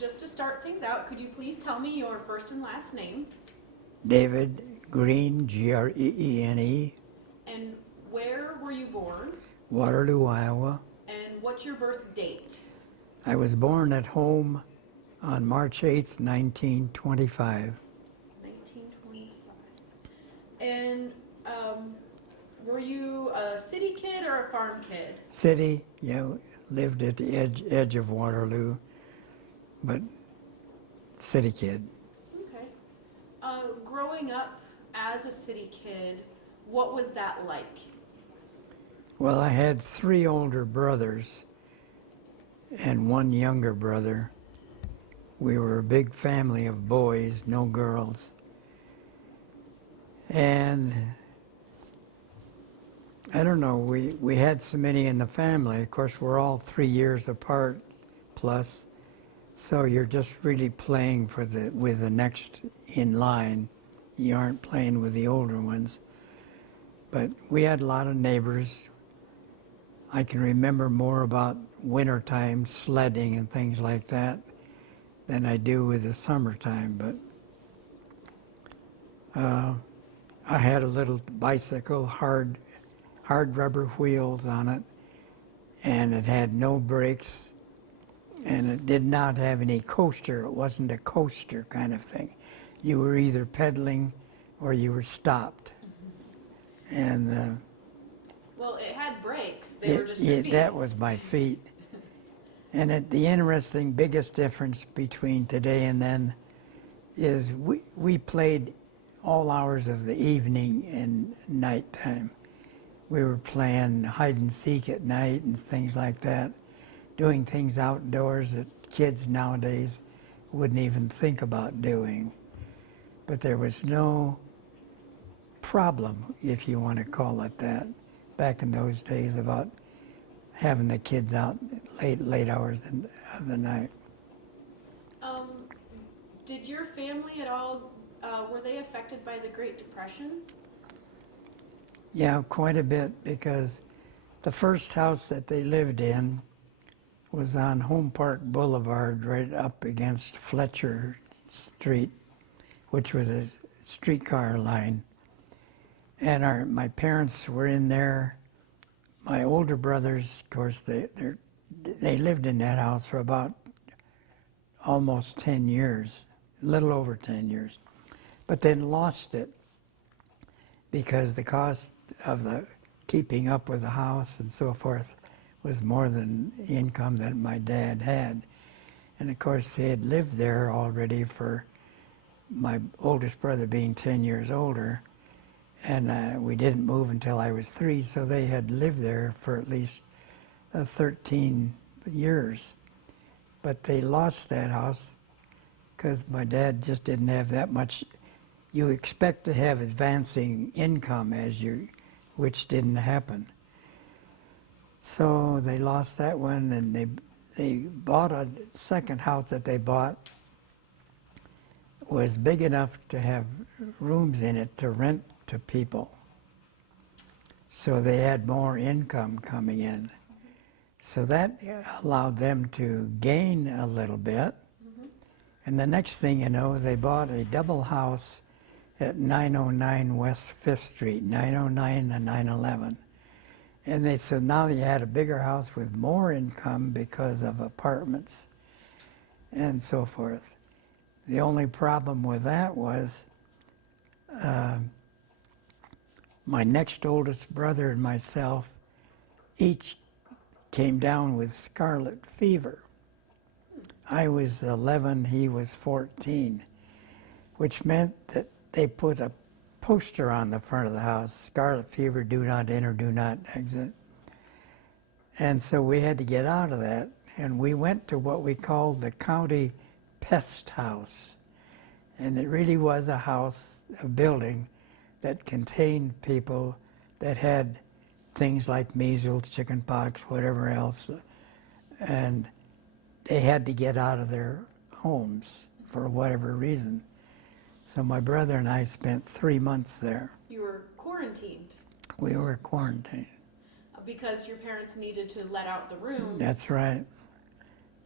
just to start things out, could you please tell me your first and last name? David Greene, Greene, And where were you born? Waterloo, Iowa. And what's your birth date? I was born at home on March 8th, 1925. 1925. And were you a city kid or a farm kid? City, lived at the edge of Waterloo, but city kid. Okay. Growing up as a city kid, what was that like? Well, I had 3 older brothers and 1 younger brother. We were a big family of boys, no girls. And I don't know, we had so many in the family. Of course, we're all 3 years apart plus, so you're just really playing with the next in line. You aren't playing with the older ones. But we had a lot of neighbors. I can remember more about wintertime sledding and things like that than I do with the summertime. But I had a little bicycle, hard rubber wheels on it, and it had no brakes, and it did not have any coaster. It wasn't a coaster kind of thing. You were either pedaling or you were stopped. And Well, it had brakes. They were just your feet. that was my feet. And the interesting, biggest difference between today and then is we played all hours of the evening and nighttime. We were playing hide and seek at night and things like that, doing things outdoors that kids nowadays wouldn't even think about doing. But there was no problem, if you want to call it that, back in those days about having the kids out late hours of the night. Did your family at all, were they affected by the Great Depression? Yeah, quite a bit, because the first house that they lived in was on Home Park Boulevard, right up against Fletcher Street, which was a streetcar line. And my parents were in there. My older brothers, of course, they lived in that house for about almost 10 years, a little over 10 years, but then lost it because the cost of the keeping up with the house and so forth was more than the income that my dad had. And of course, he had lived there already for my oldest brother being 10 years older. And we didn't move until I was 3, so they had lived there for at least 13 years. But they lost that house because my dad just didn't have that much. You expect to have advancing income which didn't happen. So they lost that one, and they bought a second house that they bought was big enough to have rooms in it to rent to people. So they had more income coming in. So that allowed them to gain a little bit. Mm-hmm. And the next thing you know, they bought a double house at 909 West 5th Street, 909 and 911. And so now you had a bigger house with more income because of apartments and so forth. The only problem with that was my next oldest brother and myself each came down with scarlet fever. I was 11, he was 14, which meant that they put a poster on the front of the house, scarlet fever, do not enter, do not exit. And so we had to get out of that, and we went to what we called the county pest house. And it really was a house, a building, that contained people that had things like measles, chickenpox, whatever else, and they had to get out of their homes for whatever reason. So my brother and I spent 3 months there. You were quarantined. We were quarantined. Because your parents needed to let out the rooms. That's right.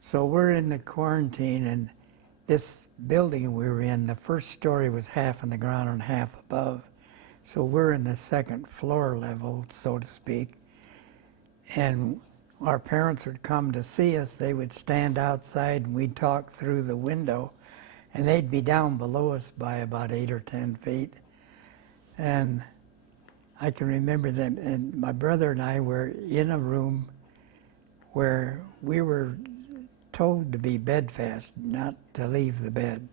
So we're in the quarantine, and this building we were in, the first story was half on the ground and half above. So we're in the second floor level, so to speak. And our parents would come to see us. They would stand outside, and we'd talk through the window, and they'd be down below us by about 8 or 10 feet. And I can remember them, and my brother and I were in a room where we were told to be bedfast, not to leave the bed,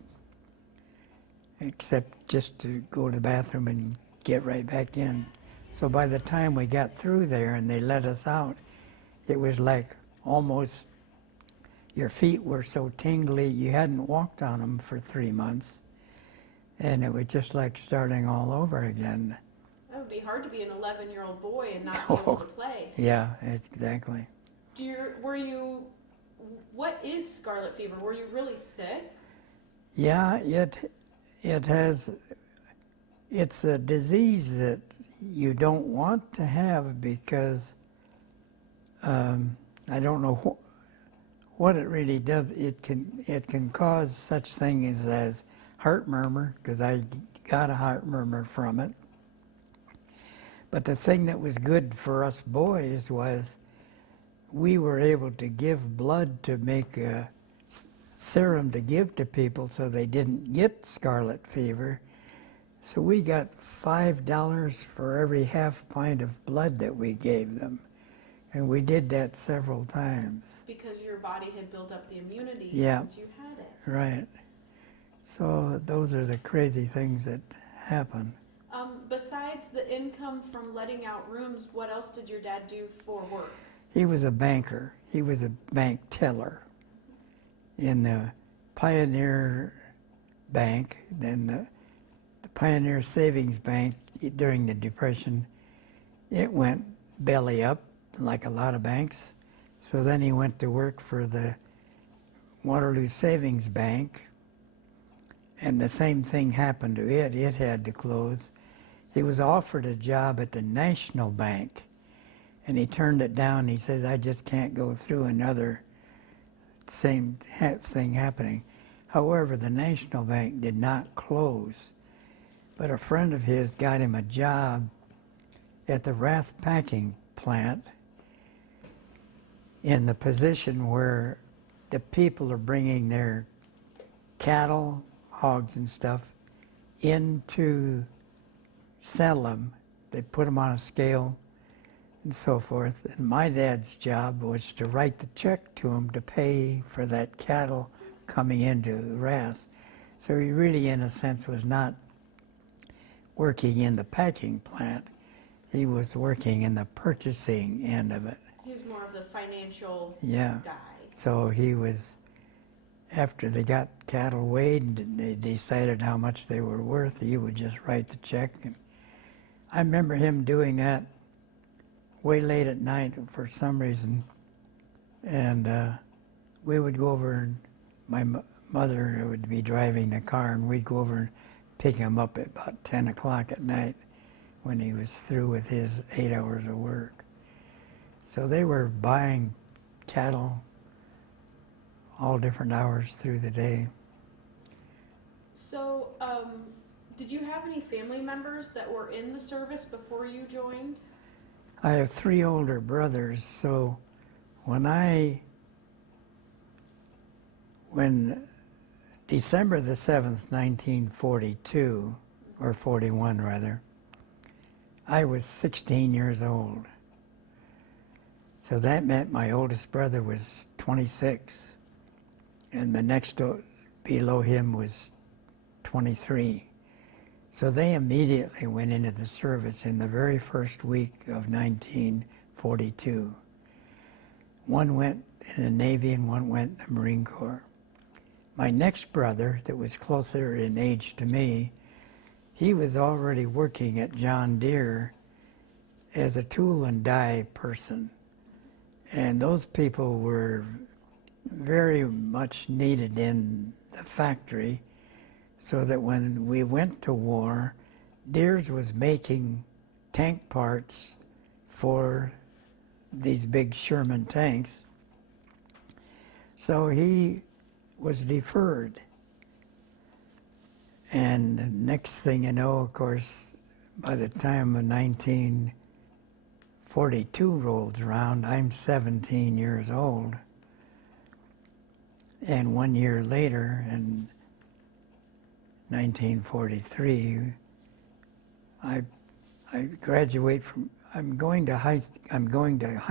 except just to go to the bathroom and get right back in. So by the time we got through there and they let us out, it was like almost your feet were so tingly, you hadn't walked on them for 3 months, and it was just like starting all over again. That would be hard to be an 11-year-old boy and not be able to play. Yeah, exactly. What is scarlet fever? Were you really sick? Yeah, it's a disease that you don't want to have because I don't know what it really does. It can cause such things as heart murmur, because I got a heart murmur from it. But the thing that was good for us boys was we were able to give blood to make a serum to give to people so they didn't get scarlet fever. So we got $5 for every half pint of blood that we gave them. And we did that several times. Because your body had built up the immunity Yeah. since you had it. Right. So those are the crazy things that happen. Besides the income from letting out rooms, what else did your dad do for work? He was a banker. He was a bank teller in the Pioneer Bank, then the Pioneer Savings Bank. During the Depression, it went belly up like a lot of banks. So then he went to work for the Waterloo Savings Bank, and the same thing happened to it. It had to close. He was offered a job at the National Bank, and he turned it down. He says, I just can't go through another same thing happening. However, the National Bank did not close, but a friend of his got him a job at the Rath packing plant in the position where the people are bringing their cattle, hogs and stuff in to sell them. They put them on a scale and so forth. And my dad's job was to write the check to him to pay for that cattle coming into Rath. So he really, in a sense, was not working in the packing plant. He was working in the purchasing end of it. He was more of the financial Yeah. guy. So he was, after they got cattle weighed and they decided how much they were worth, he would just write the check. And I remember him doing that way late at night for some reason. And we would go over, and my mother would be driving the car, and we'd go over and pick him up at about 10 o'clock at night when he was through with his 8 hours of work. So they were buying cattle all different hours through the day. So, did you have any family members that were in the service before you joined? I have 3 older brothers, so when December the 7th, 1942, or 41 rather, I was 16 years old. So that meant my oldest brother was 26, and the next below him was 23. So they immediately went into the service in the very first week of 1942. One went in the Navy and one went in the Marine Corps. My next brother, that was closer in age to me, he was already working at John Deere as a tool and die person. And those people were very much needed in the factory, so that when we went to war, Deere's was making tank parts for these big Sherman tanks. So he was deferred. And next thing you know, of course, by the time of 1942 rolls around, I'm 17 years old. And 1 year later, in 1943, I graduate from. I'm going to high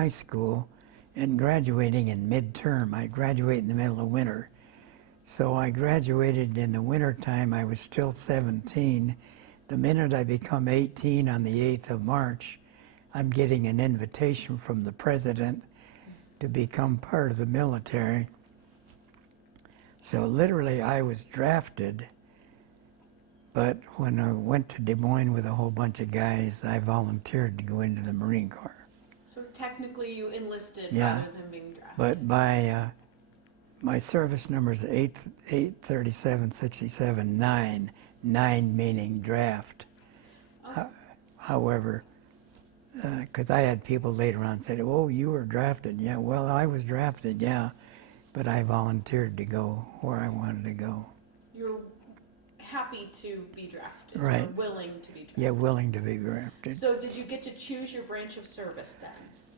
school, and graduating in midterm. I graduate in the middle of winter, so I graduated in the winter time. I was still 17. The minute I become 18 on the 8th of March, I'm getting an invitation from the president to become part of the military. So literally, I was drafted. But when I went to Des Moines with a whole bunch of guys, I volunteered to go into the Marine Corps. So technically you enlisted Yeah. rather than being drafted. But my service number is 83767 9, 9 meaning draft. Oh. However, because I had people later on say, "Oh, you were drafted." Yeah, well, I was drafted, yeah, but I volunteered to go where I wanted to go. You're happy to be drafted, Right. or willing to be drafted. Yeah, willing to be drafted. So did you get to choose your branch of service then?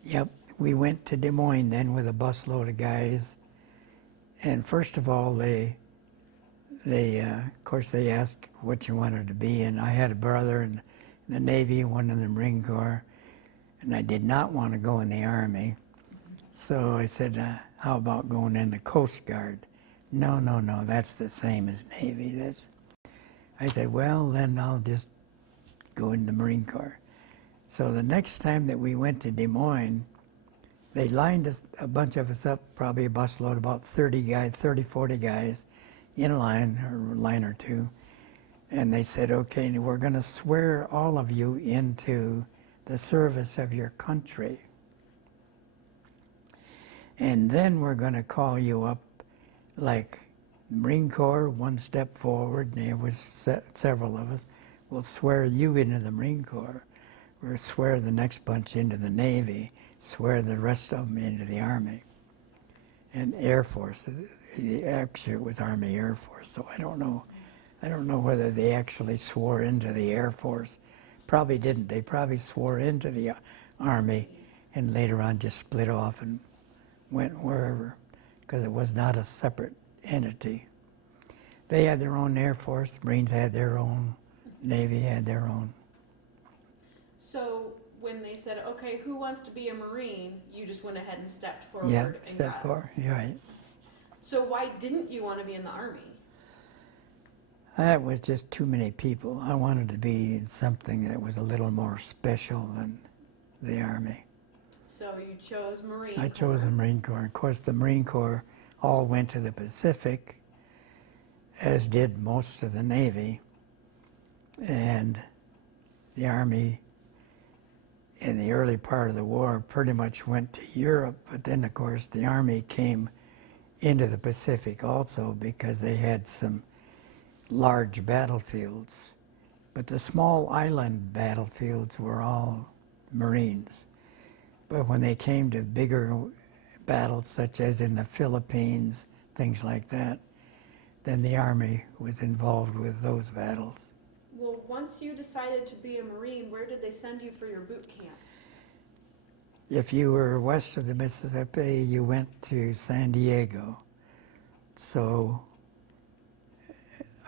Yep, we went to Des Moines then with a busload of guys, and first of all, they of course they asked what you wanted to be, and I had a brother in the Navy, one in the Marine Corps, and I did not want to go in the Army, so I said, "How about going in the Coast Guard?" No, that's the same as Navy. I said, "Well, then I'll just go in the Marine Corps." So the next time that we went to Des Moines, they lined a bunch of us up, probably a busload, about 30 guys, 30, 40 guys, in a line, or a line or two. And they said, "Okay, we're going to swear all of you into the service of your country. And then we're going to call you up like Marine Corps, one step forward," and there was several of us. "We'll swear you into the Marine Corps. We'll swear the next bunch into the Navy, swear the rest of them into the Army." And Air Force, actually it was Army Air Force, so I don't know whether they actually swore into the Air Force. Probably didn't. They probably swore into the Army and later on just split off and went wherever, because it was not a separate entity. They had their own Air Force, Marines had their own, Navy had their own. So when they said, "Okay, who wants to be a Marine?" you just went ahead and stepped forward Yeah, and step got it. forward, you're right. So why didn't you want to be in the Army? That was just too many people. I wanted to be in something that was a little more special than the Army. So you chose Marine I chose the Corps. Marine Corps. Of course, the Marine Corps all went to the Pacific, as did most of the Navy. And the Army, in the early part of the war, pretty much went to Europe. But then, of course, the Army came into the Pacific also because they had some large battlefields. But the small island battlefields were all Marines. But when they came to bigger battles, such as in the Philippines, things like that, then the Army was involved with those battles. Well, once you decided to be a Marine, where did they send you for your boot camp? If you were west of the Mississippi, you went to San Diego. So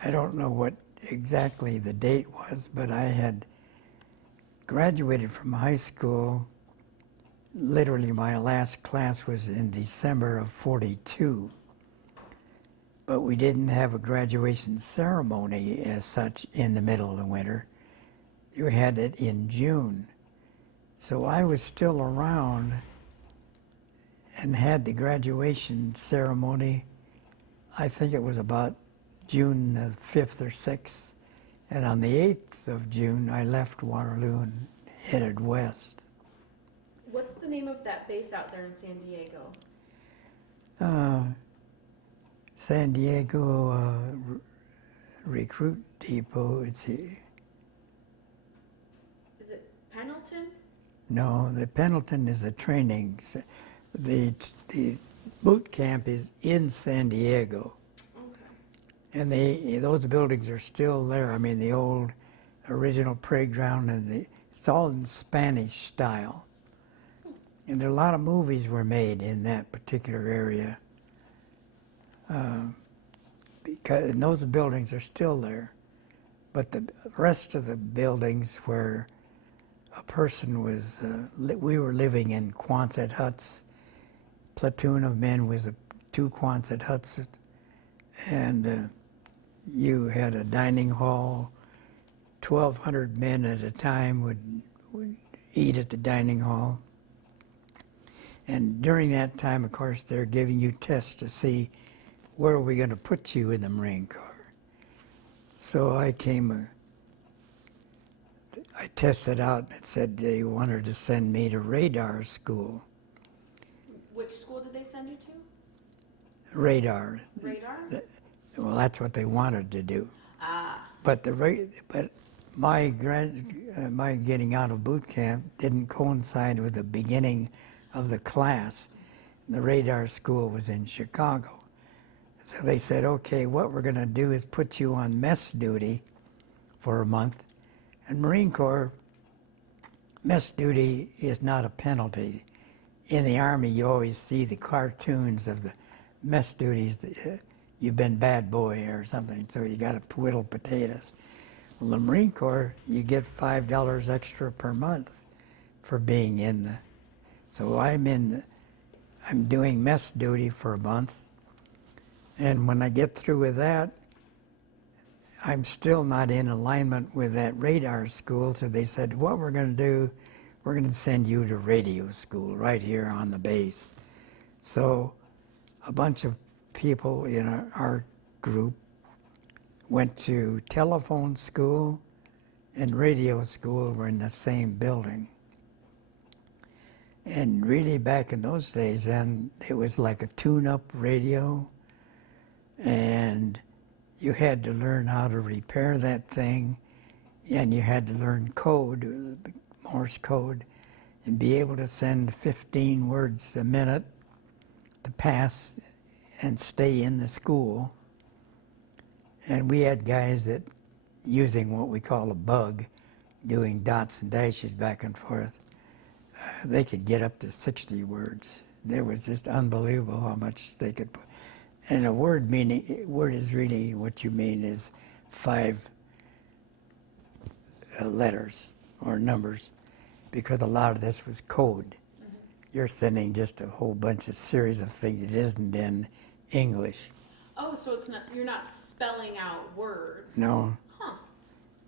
I don't know what exactly the date was, but I had graduated from high school. Literally, my last class was in December of '42. But we didn't have a graduation ceremony as such in the middle of the winter. You had it in June. So I was still around and had the graduation ceremony. I think it was about June the 5th or 6th. And on the 8th of June, I left Waterloo and headed west. What's the name of that base out there in San Diego? San Diego Recruit Depot. Is it Pendleton? No, the Pendleton is a training. The boot camp is in San Diego. Okay. And those buildings are still there. I mean, the old original playground, and it's all in Spanish style. And there are a lot of movies were made in that particular area. And those buildings are still there. But the rest of the buildings where a person was, we were living in Quonset huts. Platoon of men was 2 Quonset huts, and you had a dining hall. 1,200 men at a time would eat at the dining hall. And during that time, of course, they're giving you tests to see where are we going to put you in the Marine Corps. So I tested out, and it said they wanted to send me to radar school. Which school did they send you to? Radar. Radar? Well, that's what they wanted to do. Ah. But my getting out of boot camp didn't coincide with the beginning of the class. The radar school was in Chicago. So they said, okay, what we're going to do is put you on mess duty for a month. And Marine Corps, mess duty is not a penalty. In the Army, you always see the cartoons of the mess duties. You've been bad boy or something, so you got to whittle potatoes. Well, the Marine Corps, you get $5 extra per month for being in the. So I'm doing mess duty for a month, and when I get through with that, I'm still not in alignment with that radar school. So they said, what we're going to do, we're going to send you to radio school right here on the base. So a bunch of people in our group went to telephone school and radio school were in the same building. And really back in those days then, it was like a tune-up radio, and you had to learn how to repair that thing, and you had to learn code, Morse code, and be able to send 15 words a minute to pass and stay in the school. And we had guys that, using what we call a bug, doing dots and dashes back and forth, they could get up to 60 words. It was just unbelievable how much they could put. And a word is really what you mean is 5 letters or numbers, because a lot of this was code. Mm-hmm. You're sending just a whole bunch of series of things that isn't in English. Oh, so you're not spelling out words. No. Huh.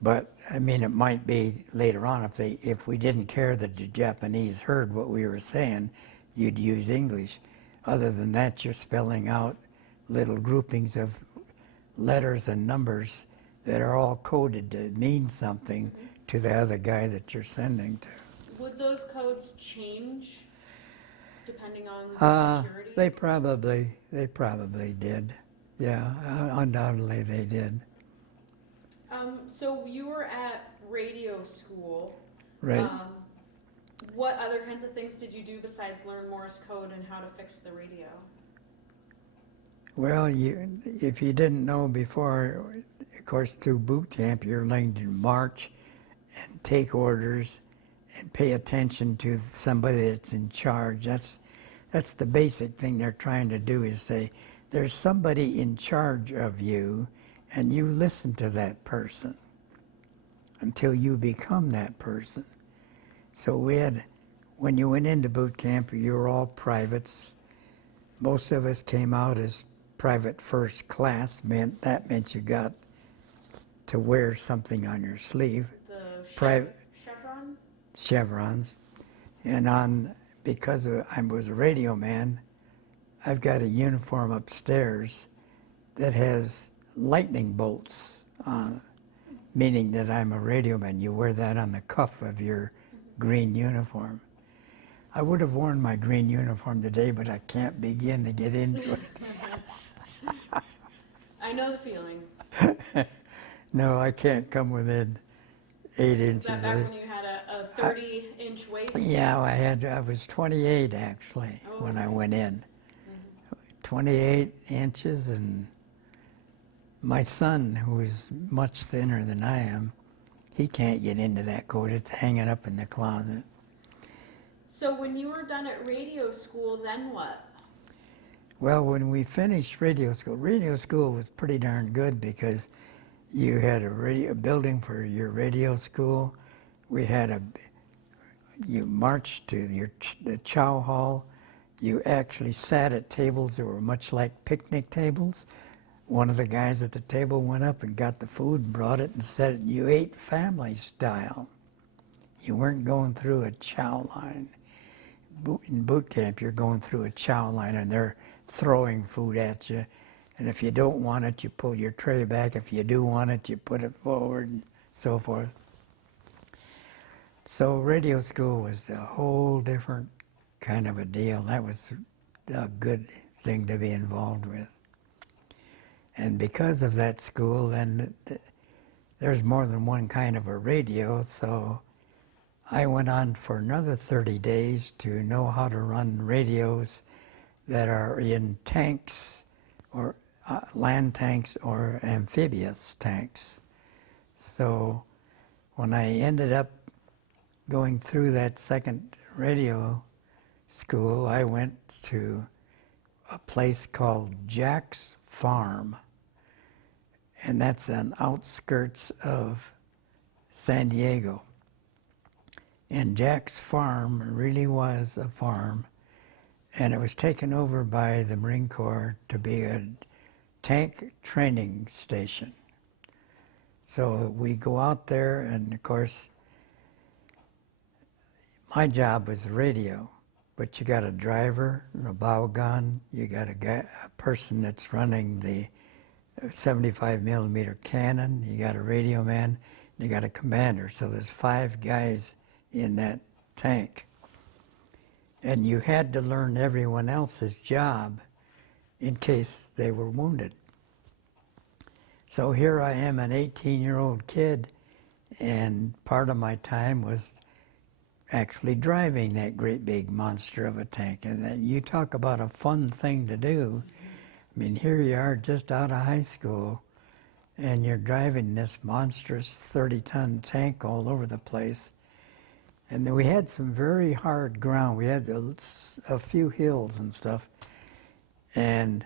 But I mean, it might be later on if we didn't care that the Japanese heard what we were saying, you'd use English. Other than that, you're spelling out little groupings of letters and numbers that are all coded to mean something mm-hmm. to the other guy that you're sending to. Would those codes change depending on security? They probably did. Yeah, undoubtedly they did. So you were at radio school. Right. What other kinds of things did you do besides learn Morse code and how to fix the radio? Well, if you didn't know before, of course, through boot camp, you're learning to march and take orders and pay attention to somebody that's in charge. That's the basic thing they're trying to do, is say, there's somebody in charge of you, and you listen to that person until you become that person. So when you went into boot camp, you were all privates. Most of us came out as private first class. That meant you got to wear something on your sleeve. The chevron? Chevrons. And because I was a radio man, I've got a uniform upstairs that has lightning bolts on it, meaning that I'm a radio man. You wear that on the cuff of your green uniform. I would have worn my green uniform today, but I can't begin to get into it. I know the feeling. No, I can't come within 8 inches. Is that back when you had a 30-inch waist? Yeah, I was 28 actually when I went in. 28 inches, and my son, who is much thinner than I am, he can't get into that coat. It's hanging up in the closet. So when you were done at radio school, then what? Well, when we finished radio school was pretty darn good because you had a building for your radio school. We had you marched to the chow hall. You actually sat at tables that were much like picnic tables. One of the guys at the table went up and got the food and brought it and set it. You ate family style. You weren't going through a chow line. In boot camp, you're going through a chow line and they're throwing food at you. And if you don't want it, you pull your tray back. If you do want it, you put it forward and so forth. So radio school was a whole different kind of a deal. That was a good thing to be involved with. And because of that school, then there's more than one kind of a radio, so I went on for another 30 days to know how to run radios that are in tanks or land tanks or amphibious tanks. So when I ended up going through that second radio school, I went to a place called Jack's Farm, and that's on outskirts of San Diego. And Jack's Farm really was a farm, and it was taken over by the Marine Corps to be a tank training station. So we go out there, and of course, my job was radio, but you got a driver, a bow gun, you got a person that's running the 75 millimeter cannon, you got a radio man, you got a commander. So there's 5 guys in that tank. And you had to learn everyone else's job in case they were wounded. So here I am, an 18-year-old kid, and part of my time was actually driving that great big monster of a tank. And then you talk about a fun thing to do. I mean, here you are just out of high school, and you're driving this monstrous 30-ton tank all over the place. And then we had some very hard ground. We had a few hills and stuff. And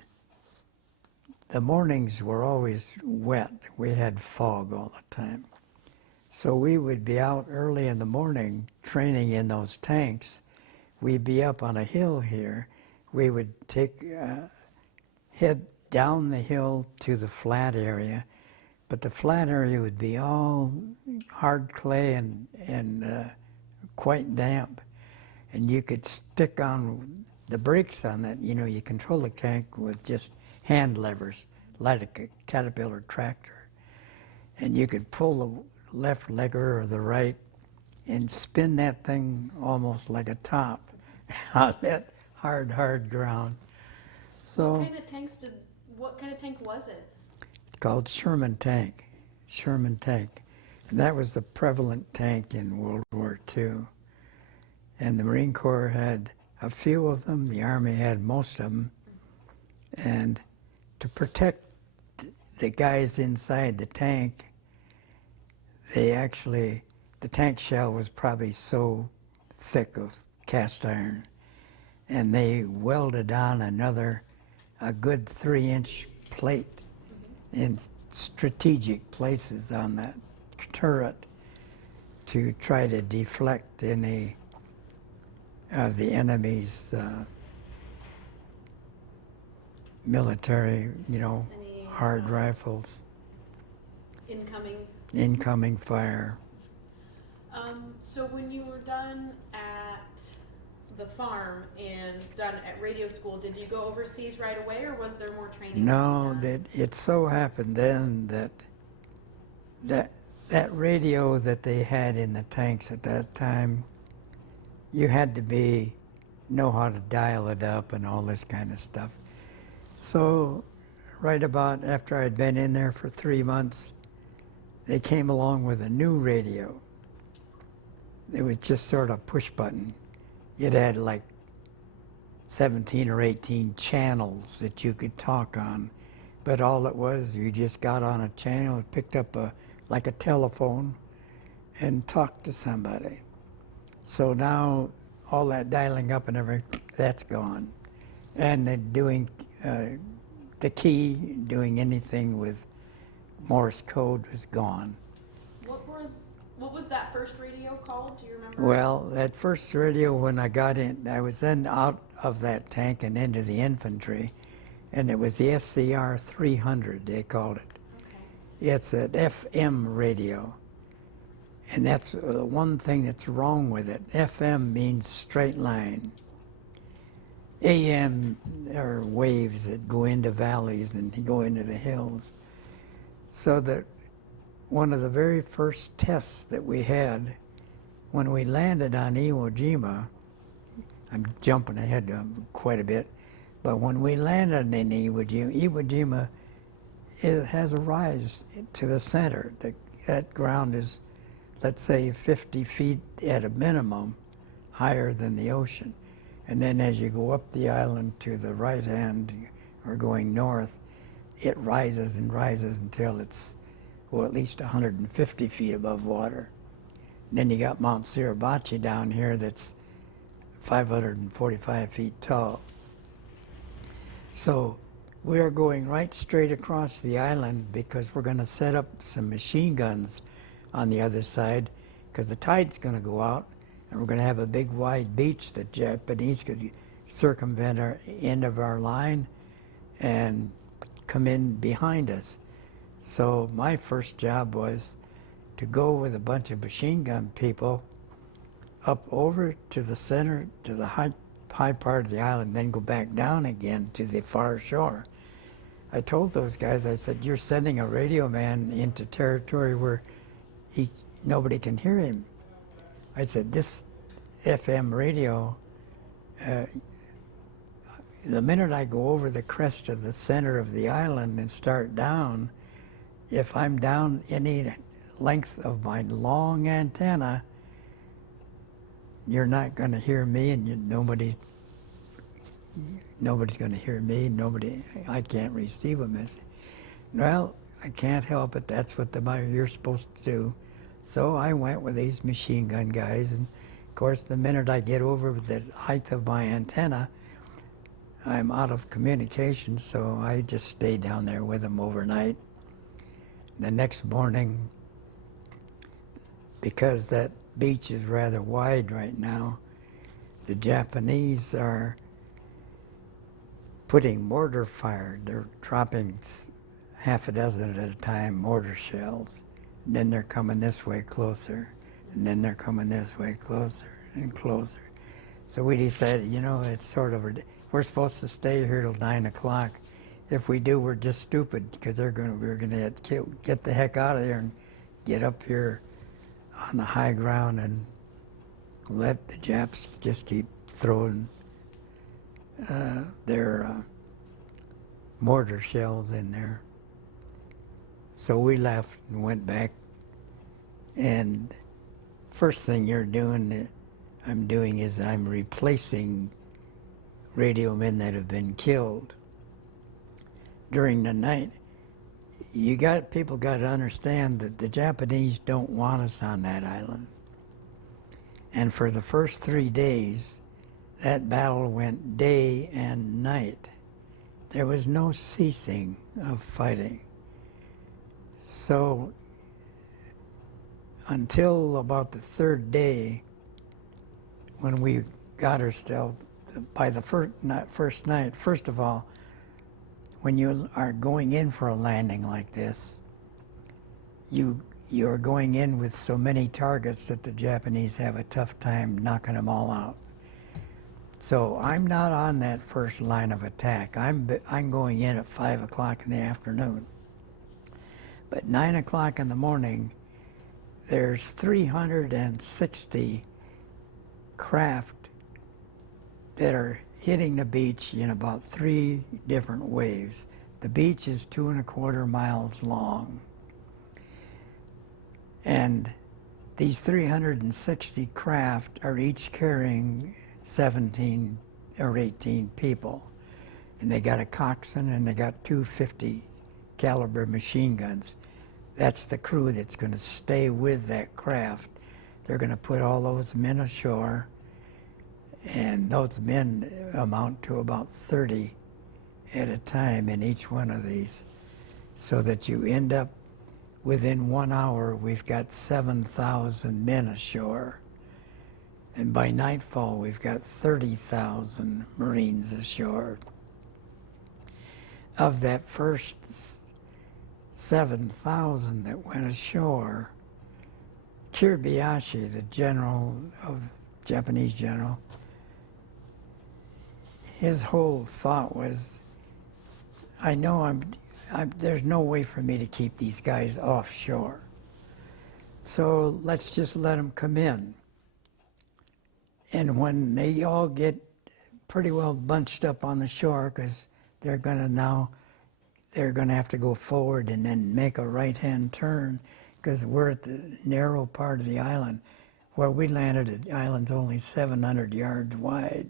the mornings were always wet. We had fog all the time. So we would be out early in the morning training in those tanks. We'd be up on a hill here. We would head down the hill to the flat area, but the flat area would be all hard clay and quite damp. And you could stick on the brakes on that. You know, you control the tank with just hand levers, like a Caterpillar tractor. And you could pull the left lever or the right and spin that thing almost like a top on that hard ground. So what kind of tank was it? Called Sherman tank. And that was the prevalent tank in World War II. And the Marine Corps had a few of them, the Army had most of them. And to protect the guys inside the tank, the tank shell was probably so thick of cast iron, and they welded on a good 3-inch plate in strategic places on that turret to try to deflect any of the enemy's military, hard rifles. Incoming fire. So when you were done at the farm and done at radio school, did you go overseas right away, or was there more training? No, it so happened then that radio that they had in the tanks at that time, you had to know how to dial it up and all this kind of stuff. So right about after I'd been in there for 3 months, they came along with a new radio. It was just sort of push button. It had like 17 or 18 channels that you could talk on. But all it was, you just got on a channel, picked up like a telephone, and talked to somebody. So now all that dialing up and everything, that's gone. And then doing the key, doing anything with Morse code was gone. What was that first radio called? Do you remember? Well, that first radio, when I got in, I was then out of that tank and into the infantry, and it was the SCR 300, they called it. Okay. It's an FM radio, and that's one thing that's wrong with it. FM means straight line. AM are waves that go into valleys and go into the hills. So that one of the very first tests that we had when we landed on Iwo Jima, I'm jumping ahead quite a bit, but when we landed in Iwo Jima, it has a rise to the center. That ground is, let's say, 50 feet at a minimum higher than the ocean. And then as you go up the island to the right hand or going north, it rises and rises until it's, well, at least 150 feet above water. And then you got Mount Suribachi down here that's 545 feet tall. So we are going right straight across the island because we're going to set up some machine guns on the other side because the tide's going to go out and we're going to have a big wide beach that Japanese could circumvent our end of our line and come in behind us. So my first job was to go with a bunch of machine gun people up over to the center, to the high part of the island, then go back down again to the far shore. I told those guys, I said, you're sending a radio man into territory where nobody can hear him. I said, this FM radio, the minute I go over the crest of the center of the island and start down, if I'm down any length of my long antenna, you're not going to hear me, and nobody's going to hear me. I can't receive a message. Well, I can't help it. That's what you're supposed to do. So I went with these machine gun guys, and of course, the minute I get over the height of my antenna, I'm out of communication. So I just stayed down there with them overnight. The next morning, because that beach is rather wide right now, the Japanese are putting mortar fire. They're dropping half a dozen at a time mortar shells. And then they're coming this way closer. And then they're coming this way closer and closer. So we decided, it's sort of, we're supposed to stay here till 9 o'clock. If we do, we're just stupid because we're going to get the heck out of there and get up here on the high ground and let the Japs just keep throwing their mortar shells in there. So we left and went back, and first thing I'm doing is I'm replacing radio men that have been killed during the night. People got to understand that the Japanese don't want us on that island. And for the first 3 days, that battle went day and night. There was no ceasing of fighting. So until about the third day, when we got ourselves, by the first night, first of all, when you are going in for a landing like this, you're going in with so many targets that the Japanese have a tough time knocking them all out. So I'm not on that first line of attack. I'm going in at 5 o'clock in the afternoon. But 9 o'clock in the morning, there's 360 craft that are hitting the beach in about 3 different waves. The beach is 2.25 miles long. And these 360 craft are each carrying 17 or 18 people. And they got a coxswain and they got 250 caliber machine guns. That's the crew that's going to stay with that craft. They're going to put all those men ashore, and those men amount to about 30 at a time in each one of these, so that you end up within 1 hour, we've got 7,000 men ashore. And by nightfall, we've got 30,000 Marines ashore. Of that first 7,000 that went ashore, Kiribayashi, the Japanese general, his whole thought was, I know there's no way for me to keep these guys offshore. So let's just let them come in. And when they all get pretty well bunched up on the shore, because they're going to have to go forward and then make a right-hand turn, because we're at the narrow part of the island. Where we landed, the island's only 700 yards wide.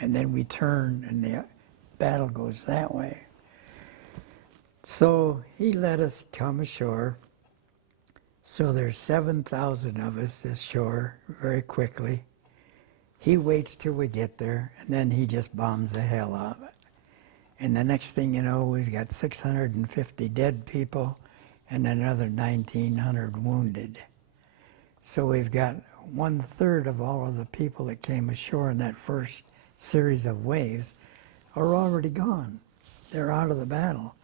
And then we turn and the battle goes that way. So he let us come ashore. So there's 7,000 of us ashore very quickly. He waits till we get there, and then he just bombs the hell out of it. And the next thing you know, we've got 650 dead people and another 1,900 wounded. So we've got 1/3 of all of the people that came ashore in that first series of waves are already gone. They're out of the battle.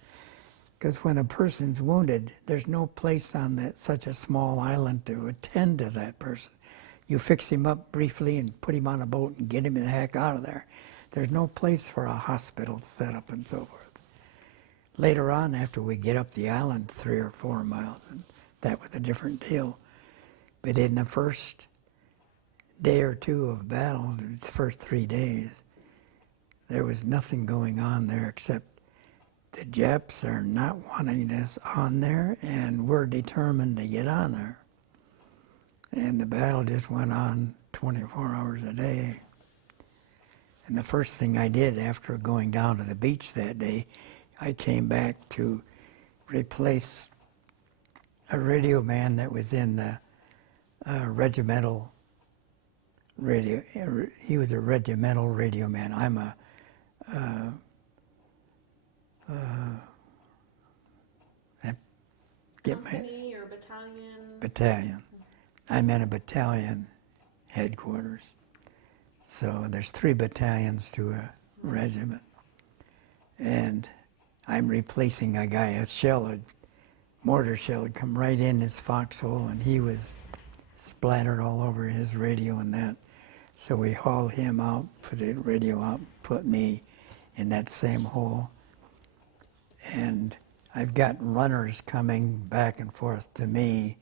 Because when a person's wounded, there's no place on such a small island to attend to that person. You fix him up briefly and put him on a boat and get him the heck out of there. There's no place for a hospital set up and so forth. Later on, after we get up the island 3 or 4 miles, and that was a different deal. But in the first day or two of battle, the first 3 days, there was nothing going on there except the Japs are not wanting us on there, and we're determined to get on there. And the battle just went on 24 hours a day. And the first thing I did after going down to the beach that day, I came back to replace a radio man that was in the regimental radio. He was a regimental radio man. I'm a company or battalion? Battalion. I'm in a battalion headquarters. So there's 3 battalions to a regiment. And I'm replacing a guy, a mortar shell had come right in his foxhole, and he was splattered all over his radio and that. So we hauled him out, put the radio out, put me in that same hole. And I've got runners coming back and forth to me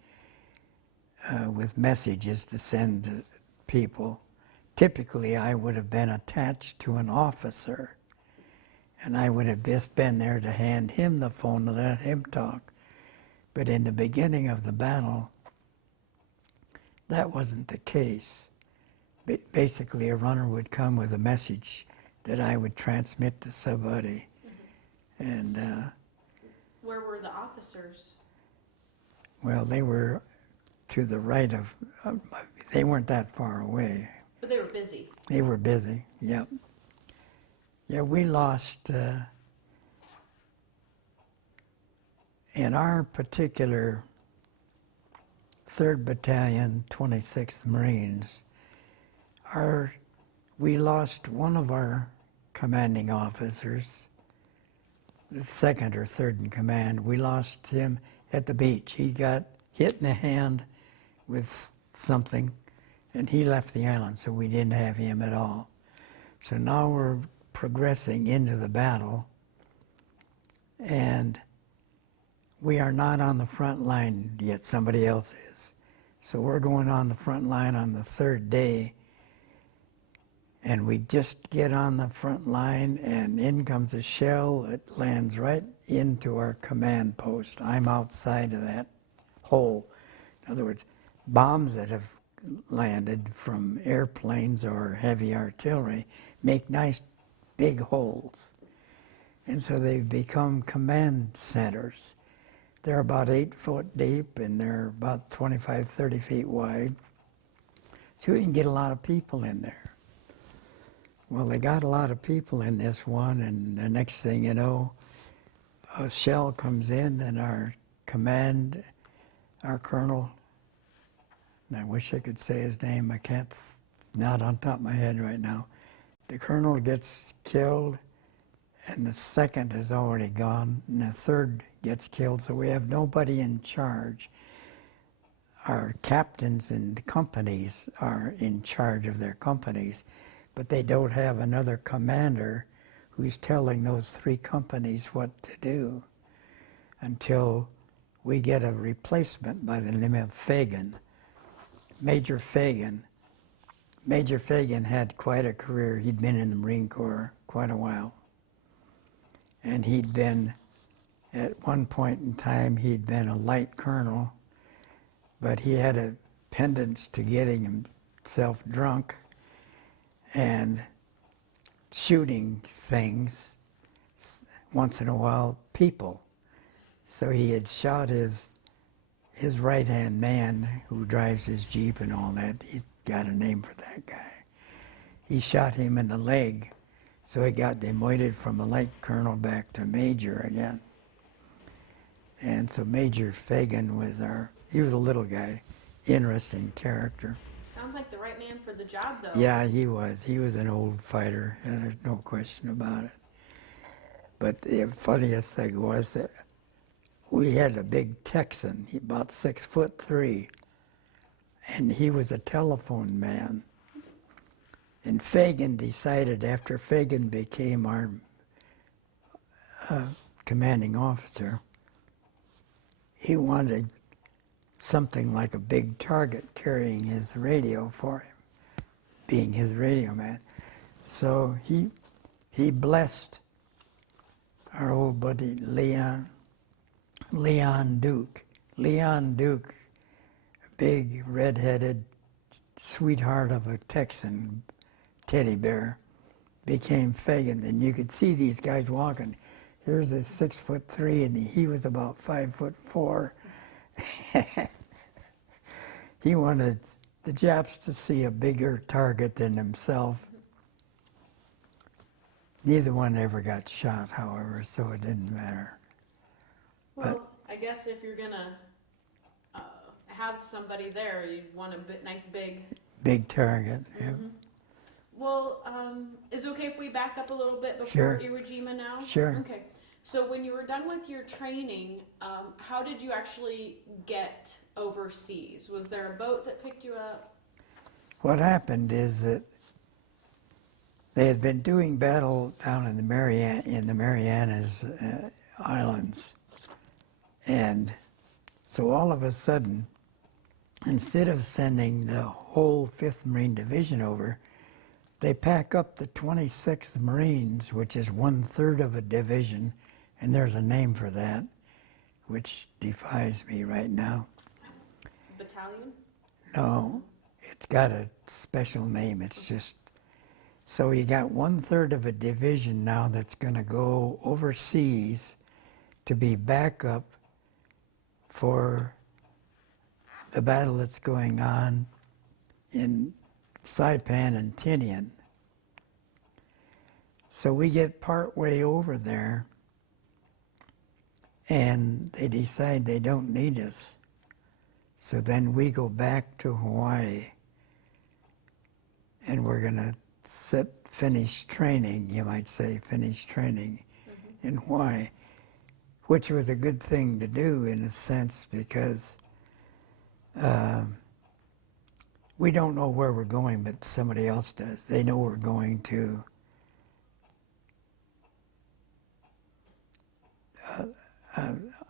with messages to send to people. Typically, I would have been attached to an officer, and I would have just been there to hand him the phone to let him talk. But in the beginning of the battle, that wasn't the case. Basically, a runner would come with a message that I would transmit to somebody. And where were the officers? Well, they were to the right of, they weren't that far away. But they were busy. They were busy, yep. Yeah, we lost, in our particular 3rd Battalion, 26th Marines, we lost one of our commanding officers, the 2nd or 3rd in command. We lost him at the beach. He got hit in the hand with something, and he left the island, so we didn't have him at all. So now we're progressing into the battle, and we are not on the front line yet. Somebody else is. So we're going on the front line on the 3rd day, and we just get on the front line, and in comes a shell that lands right into our command post. I'm outside of that hole. In other words, bombs that have landed from airplanes or heavy artillery make nice big holes. And so they've become command centers. They're about 8 foot deep and they're about 25, 30 feet wide. So you can get a lot of people in there. Well, they got a lot of people in this one, and the next thing you know, a shell comes in and our colonel, and I wish I could say his name, I can't, not on top of my head right now. The colonel gets killed, and the second is already gone, and the third gets killed, so we have nobody in charge. Our captains and companies are in charge of their companies, but they don't have another commander who's telling those 3 companies what to do until we get a replacement by the name of Fagan, Major Fagan. Major Fagan had quite a career. He'd been in the Marine Corps quite a while. And he'd been, at one point in time, he'd been a light colonel, but he had a pendant to getting himself drunk and shooting things, once in a while, people. So he had shot his right-hand man who drives his Jeep and all that. He's got a name for that guy. He shot him in the leg, so he got demoted from a light colonel back to major again. And so Major Fagan was he was a little guy, interesting character. Sounds like the right man for the job, though. Yeah, he was. He was an old fighter, and there's no question about it. But the funniest thing was that we had a big Texan, about 6'3", and he was a telephone man. And Fagan decided, after Fagan became our commanding officer, he wanted something like a big target carrying his radio for him, being his radio man. So he blessed our old buddy Leon Duke. Leon Duke, a big red-headed sweetheart of a Texan teddy bear, became Fagan. And you could see these guys walking. Here's a 6'3", and he was about 5'4". He wanted the Japs to see a bigger target than himself. Neither one ever got shot, however, so it didn't matter. Well, I guess if you're gonna have somebody there, you'd want a nice big target. Mm-hmm. Yeah. Well, is it okay if we back up a little bit before Sure. Iwo Jima now? Sure. Okay. So when you were done with your training, how did you actually get overseas? Was there a boat that picked you up? What happened is that they had been doing battle down in the Marianas Islands, and so all of a sudden, instead of sending the whole 5th Marine Division over, they pack up the 26th Marines, which is 1/3 of a division, and there's a name for that, which defies me right now. Battalion? No, it's got a special name. It's just, so you got 1/3 of a division now that's going to go overseas to be backup for the battle that's going on in Saipan and Tinian. So we get part way over there, and they decide they don't need us. So then we go back to Hawaii, and we're going to finish training, you might say, finish training in Hawaii, which was a good thing to do in a sense because we don't know where we're going, but somebody else does. They know we're going to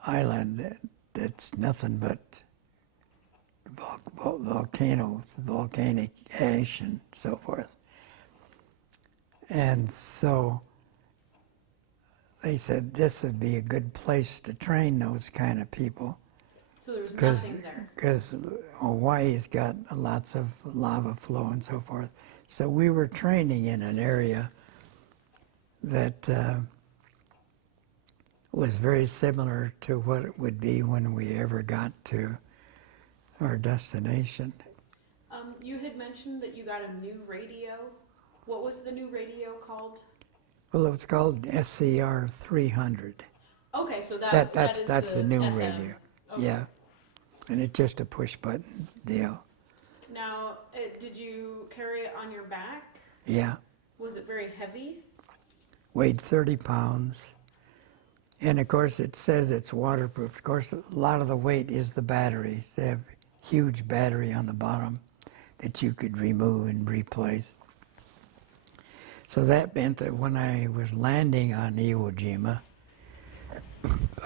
island that's nothing but volcanoes, volcanic ash and so forth. And so they said this would be a good place to train those kind of people. So there was nothing there. Because Hawaii's got lots of lava flow and so forth. So we were training in an area that was very similar to what it would be when we ever got to our destination. You had mentioned that you got a new radio. What was the new radio called? Well, it was called SCR 300. Okay, so that's That's the a new FM. radio. Okay. Yeah, and it's just a push button deal. Now, did you carry it on your back? Yeah, Was it very heavy? weighed 30 pounds. And of course, it says it's waterproof. Of course, a lot of the weight is the batteries. They have huge battery on the bottom that you could remove and replace. So that meant that when I was landing on Iwo Jima,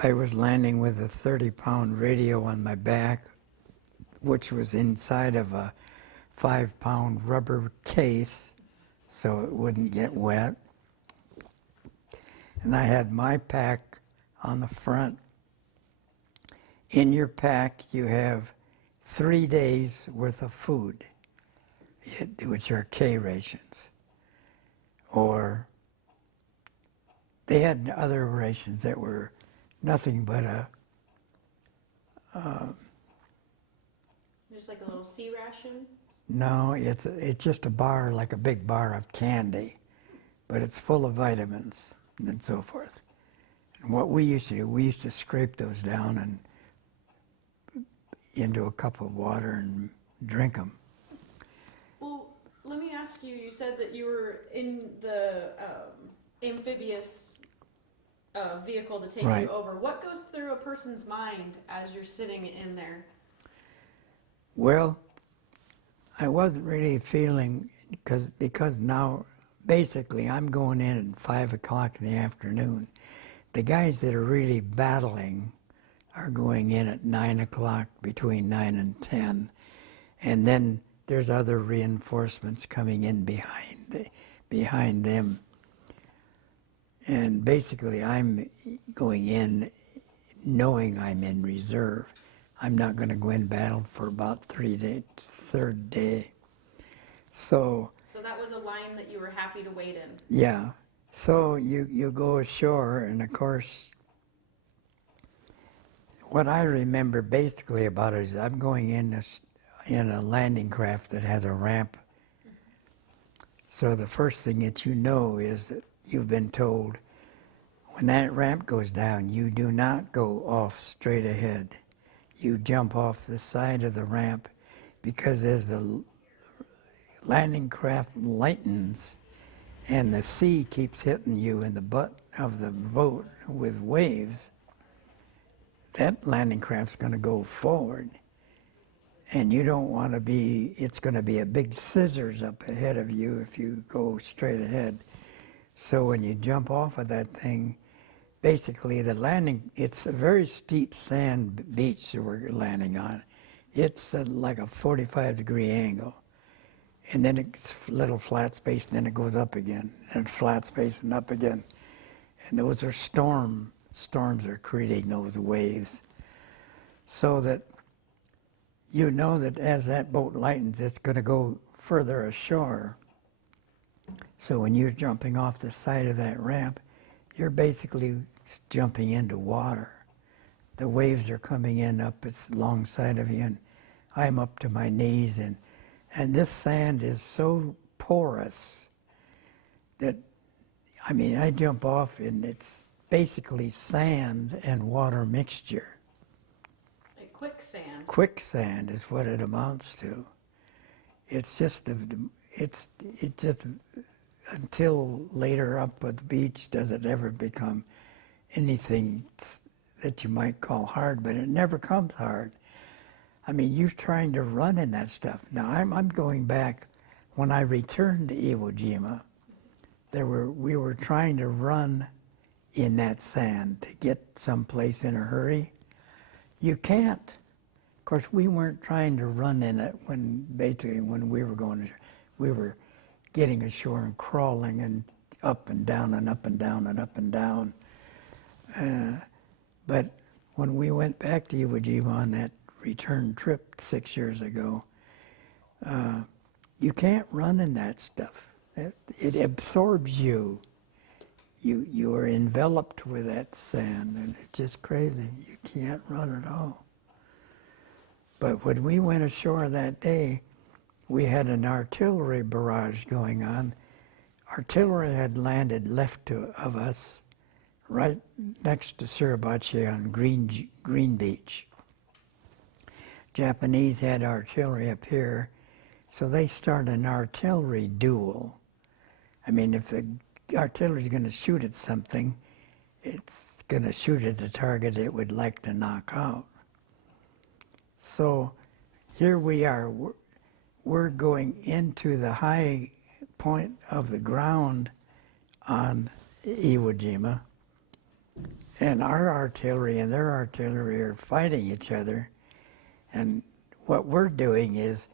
I was landing with a 30-pound radio on my back, which was inside of a 5-pound rubber case so it wouldn't get wet. And I had my pack on the front. In your pack, you have 3 days worth of food, which are K rations. Or they had other rations that were nothing but Just like a little sea ration? no, it's just a bar, like a big bar of candy, but it's full of vitamins and so forth. And what we used to do, we used to scrape those down and into a cup of water and drink them. Well, let me ask you, you said that you were in the amphibious vehicle to take Right. you over. What goes through a person's mind as you're sitting in there? Well, I wasn't really feeling, because now basically I'm going in at 5 o'clock in the afternoon. The guys that are really battling are going in at 9 o'clock, between 9 and 10. And then there's other reinforcements coming in behind them. And basically I'm going in knowing I'm in reserve. I'm not going to go in battle for about 3 days, third day. So that was a line that you were happy to wait in. yeah, so you go ashore, and of course, what I remember basically about it is I'm going in a landing craft that has a ramp. So the first thing that you know is that you've been told, when that ramp goes down, you do not go off straight ahead. You jump off the side of the ramp, because as the landing craft lightens and the sea keeps hitting you in the butt of the boat with waves, that landing craft's going to go forward. And you don't want to be, it's going to be a big scissors up ahead of you if you go straight ahead. So when you jump off of that thing, basically the landing, it's a very steep sand beach that we're landing on. It's like a 45-degree angle. And then it's a little flat space, and then it goes up again, and flat space and up again. And those are storms are creating those waves. So that you know that as that boat lightens, it's going to go further ashore. So when you're jumping off the side of that ramp, you're basically jumping into water. The waves are coming in up alongside of you, and I'm up to my knees, and this sand is so porous that, I mean, I jump off and it's basically sand and water mixture. Like quicksand. Quicksand is what it amounts to. It's just, until later up at the beach does it ever become anything that you might call hard, but it never comes hard. I mean, you're trying to run in that stuff. Now, I'm going back, when I returned to Iwo Jima, we were trying to run in that sand to get someplace in a hurry. You can't. Of course, we weren't trying to run in it when we were going, we were getting ashore and crawling and up and down and up and down and up and down. But when we went back to Iwo Jima on that return trip 6 years ago, you can't run in that stuff. It absorbs you. You are enveloped with that sand, and it's just crazy. You can't run at all. But when we went ashore that day, we had an artillery barrage going on. Artillery had landed left of us, right next to Suribachi on Greene Beach. Japanese had artillery up here, so they started an artillery duel. I mean, if the artillery's going to shoot at something, it's going to shoot at the target it would like to knock out. So here we are. We're going into the high point of the ground on Iwo Jima, and our artillery and their artillery are fighting each other. And what we're doing is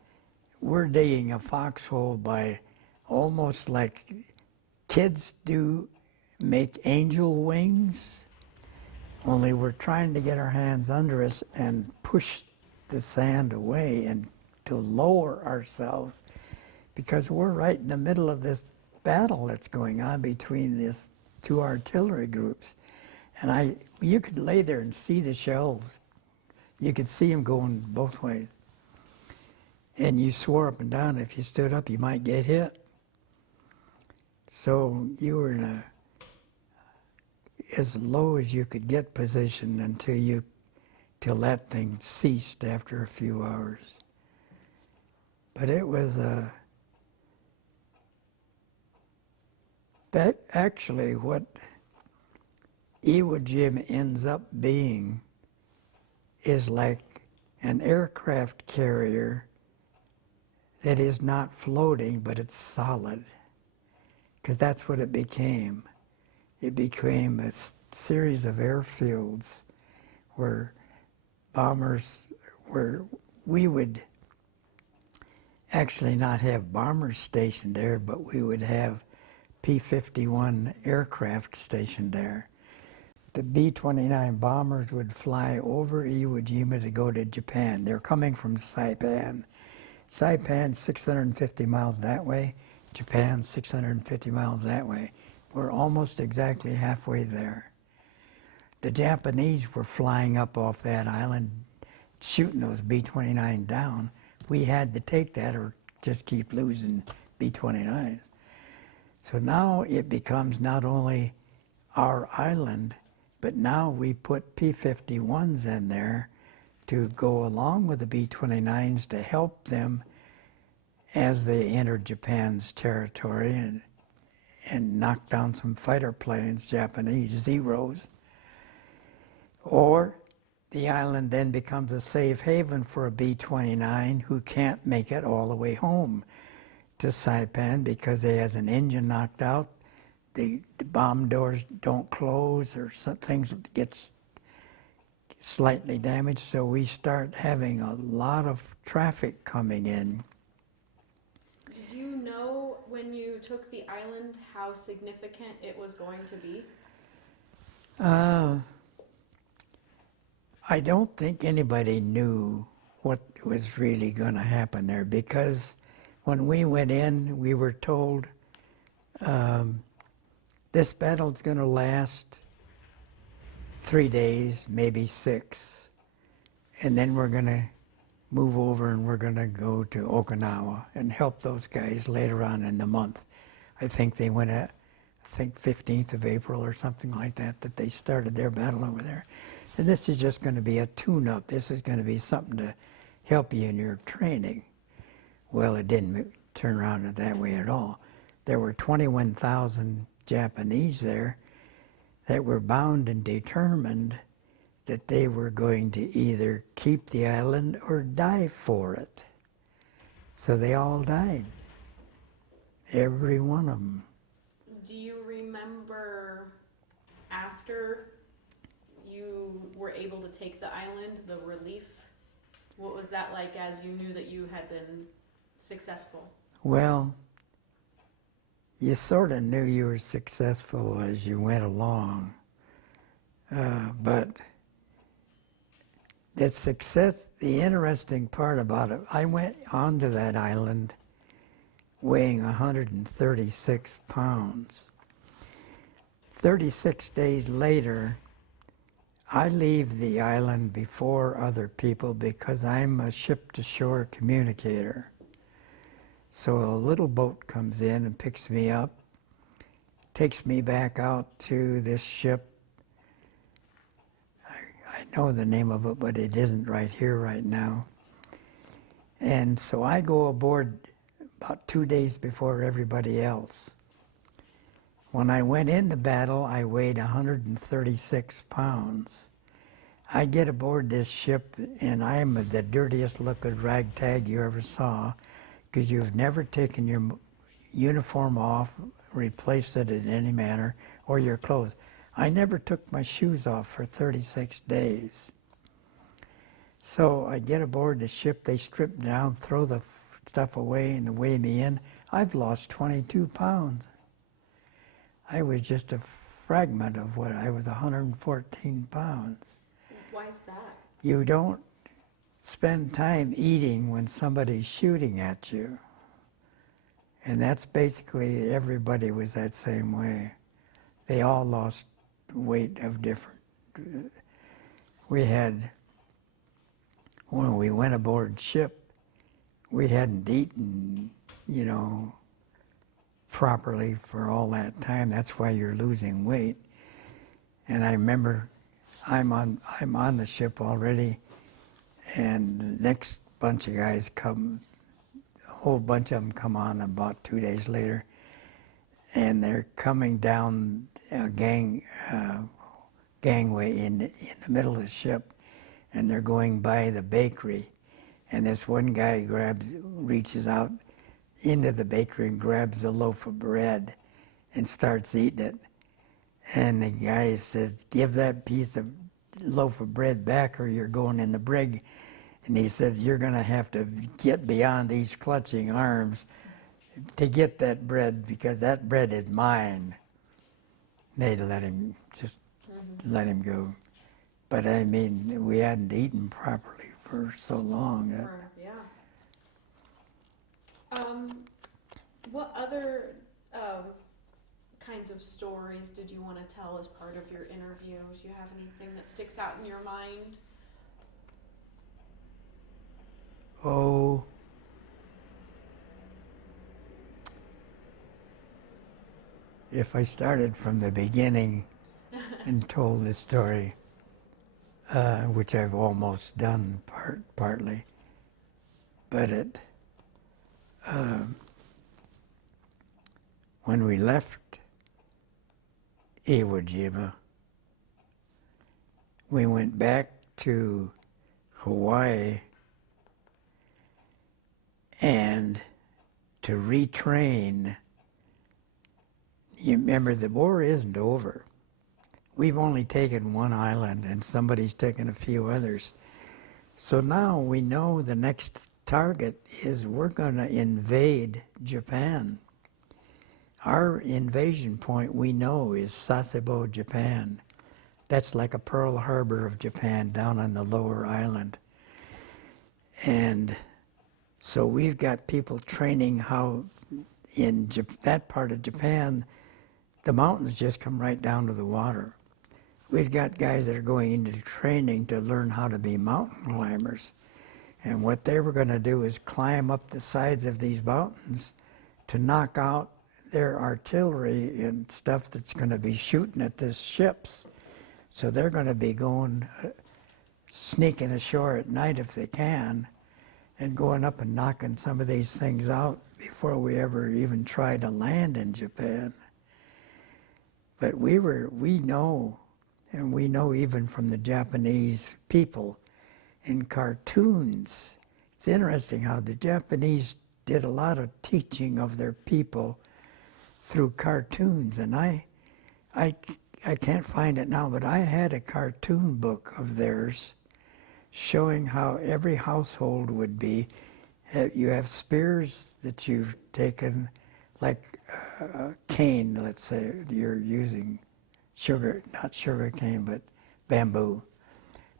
we're digging a foxhole by almost like kids do make angel wings, only we're trying to get our hands under us and push the sand away and to lower ourselves, because we're right in the middle of this battle that's going on between these two artillery groups. And you could lay there and see the shells. You could see them going both ways. And you swore up and down if you stood up, you might get hit. So you were in a as low as you could get position till that thing ceased after a few hours. But it was actually what Iwo Jima ends up being is like an aircraft carrier that is not floating, but it's solid, because that's what it became. It became a series of airfields where we would actually not have bombers stationed there, but we would have P-51 aircraft stationed there. The B-29 bombers would fly over Iwo Jima to go to Japan. They're coming from Saipan. Saipan, 650 miles that way. Japan, 650 miles that way. We're almost exactly halfway there. The Japanese were flying up off that island, shooting those B-29 down. We had to take that or just keep losing B-29s. So now it becomes not only our island, but now we put P-51s in there to go along with the B-29s to help them as they enter Japan's territory and knock down some fighter planes, Japanese Zeros. Or the island then becomes a safe haven for a B-29 who can't make it all the way home to Saipan because he has an engine knocked out, the bomb doors don't close, or some things gets slightly damaged, so we start having a lot of traffic coming in. Did you know when you took the island how significant it was going to be? I don't think anybody knew what was really going to happen there, because when we went in, we were told this battle's going to last 3 days, maybe 6, and then we're going to move over and we're going to go to Okinawa and help those guys later on in the month. I think they went at, 15th of April or something like that they started their battle over there. And this is just going to be a tune-up. This is going to be something to help you in your training. Well, it didn't turn around that way at all. There were 21,000 Japanese there that were bound and determined that they were going to either keep the island or die for it. So they all died, every one of them. Do you remember after you were able to take the island, the relief? What was that like as you knew that you had been successful? Well, you sort of knew you were successful as you went along, but the success, the interesting part about it, I went onto that island weighing 136 pounds. 36 days later, I leave the island before other people because I'm a ship-to-shore communicator. So a little boat comes in and picks me up, takes me back out to this ship. I know the name of it, but it isn't right here right now. And so I go aboard about 2 days before everybody else. When I went into battle, I weighed 136 pounds. I get aboard this ship, and I'm the dirtiest looking ragtag you ever saw, because you've never taken your uniform off, replaced it in any manner, or your clothes. I never took my shoes off for 36 days. So I get aboard the ship, they strip me down, throw the stuff away, and weigh me in. I've lost 22 pounds. I was just a fragment of what I was, 114 pounds. Why is that? You don't spend time eating when somebody's shooting at you. And that's basically, everybody was that same way. They all lost weight of different. We had, when we went aboard ship, we hadn't eaten, properly for all that time. That's why you're losing weight. And I remember I'm on the ship already, and the next bunch of guys come, a whole bunch of them come on about 2 days later, and they're coming down a gangway in the middle of the ship, and they're going by the bakery, and this one guy reaches out into the bakery and grabs a loaf of bread and starts eating it. And the guy says, "Give that piece of loaf of bread back or you're going in the brig." And he said, "You're going to have to get beyond these clutching arms to get that bread, because that bread is mine." They'd let him go. But I mean, we hadn't eaten properly for so long. What other kinds of stories did you want to tell as part of your interview? Do you have anything that sticks out in your mind? Oh, if I started from the beginning and told the story, which I've almost done partly, but when we left Iwo Jima, we went back to Hawaii and to retrain. You remember, the war isn't over. We've only taken one island and somebody's taken a few others. So now we know the next target is we're going to invade Japan. Our invasion point, we know, is Sasebo, Japan. That's like a Pearl Harbor of Japan down on the lower island. And so we've got people training how in that part of Japan, the mountains just come right down to the water. We've got guys that are going into training to learn how to be mountain climbers. And what they were going to do is climb up the sides of these mountains to knock out their artillery and stuff that's going to be shooting at the ships. So they're going to be going, sneaking ashore at night if they can, and going up and knocking some of these things out before we ever even try to land in Japan. But we know, and we know even from the Japanese people in cartoons. It's interesting how the Japanese did a lot of teaching of their people through cartoons, and I can't find it now, but I had a cartoon book of theirs showing how every household would be. You have spears that you've taken, like cane, let's say, you're using not sugar cane, but bamboo.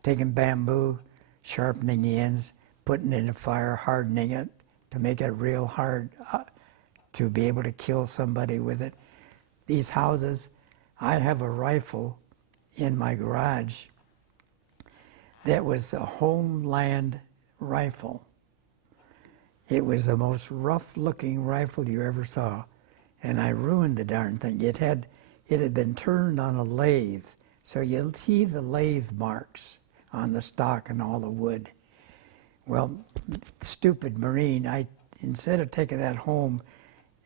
Taking bamboo, sharpening the ends, putting it in a fire, hardening it to make it real hard to be able to kill somebody with it. These houses, I have a rifle in my garage that was a Homeland rifle. It was the most rough-looking rifle you ever saw, and I ruined the darn thing. It had been turned on a lathe, so you'll see the lathe marks on the stock and all the wood. Well, stupid Marine, instead of taking that home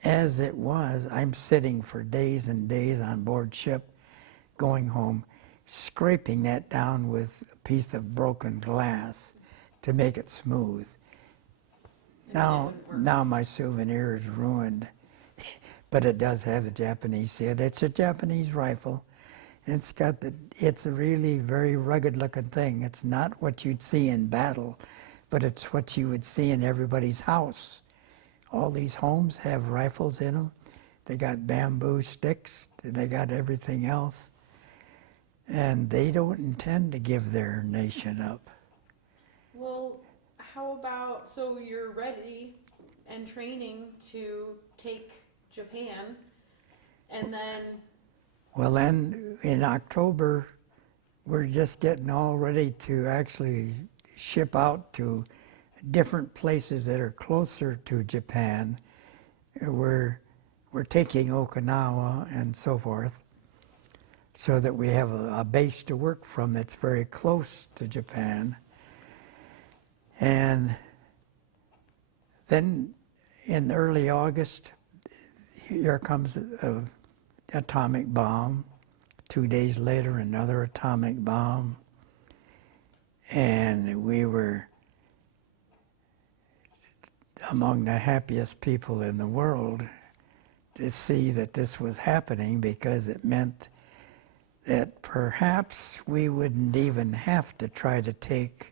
as it was, I'm sitting for days and days on board ship, going home, scraping that down with a piece of broken glass to make it smooth. Now my souvenir is ruined, but it does have a Japanese head. It's a Japanese rifle. And it's a really very rugged looking thing. It's not what you'd see in battle, but it's what you would see in everybody's house. All these homes have rifles in them. They got bamboo sticks, they got everything else. And they don't intend to give their nation up. Well, how about, so you're ready and training to take Japan, and then... Well, then in October, we're just getting all ready to actually ship out to different places that are closer to Japan. We're taking Okinawa and so forth, so that we have a base to work from that's very close to Japan. And then in early August, here comes an atomic bomb. 2 days later, another atomic bomb. And we were among the happiest people in the world to see that this was happening, because it meant that perhaps we wouldn't even have to try to take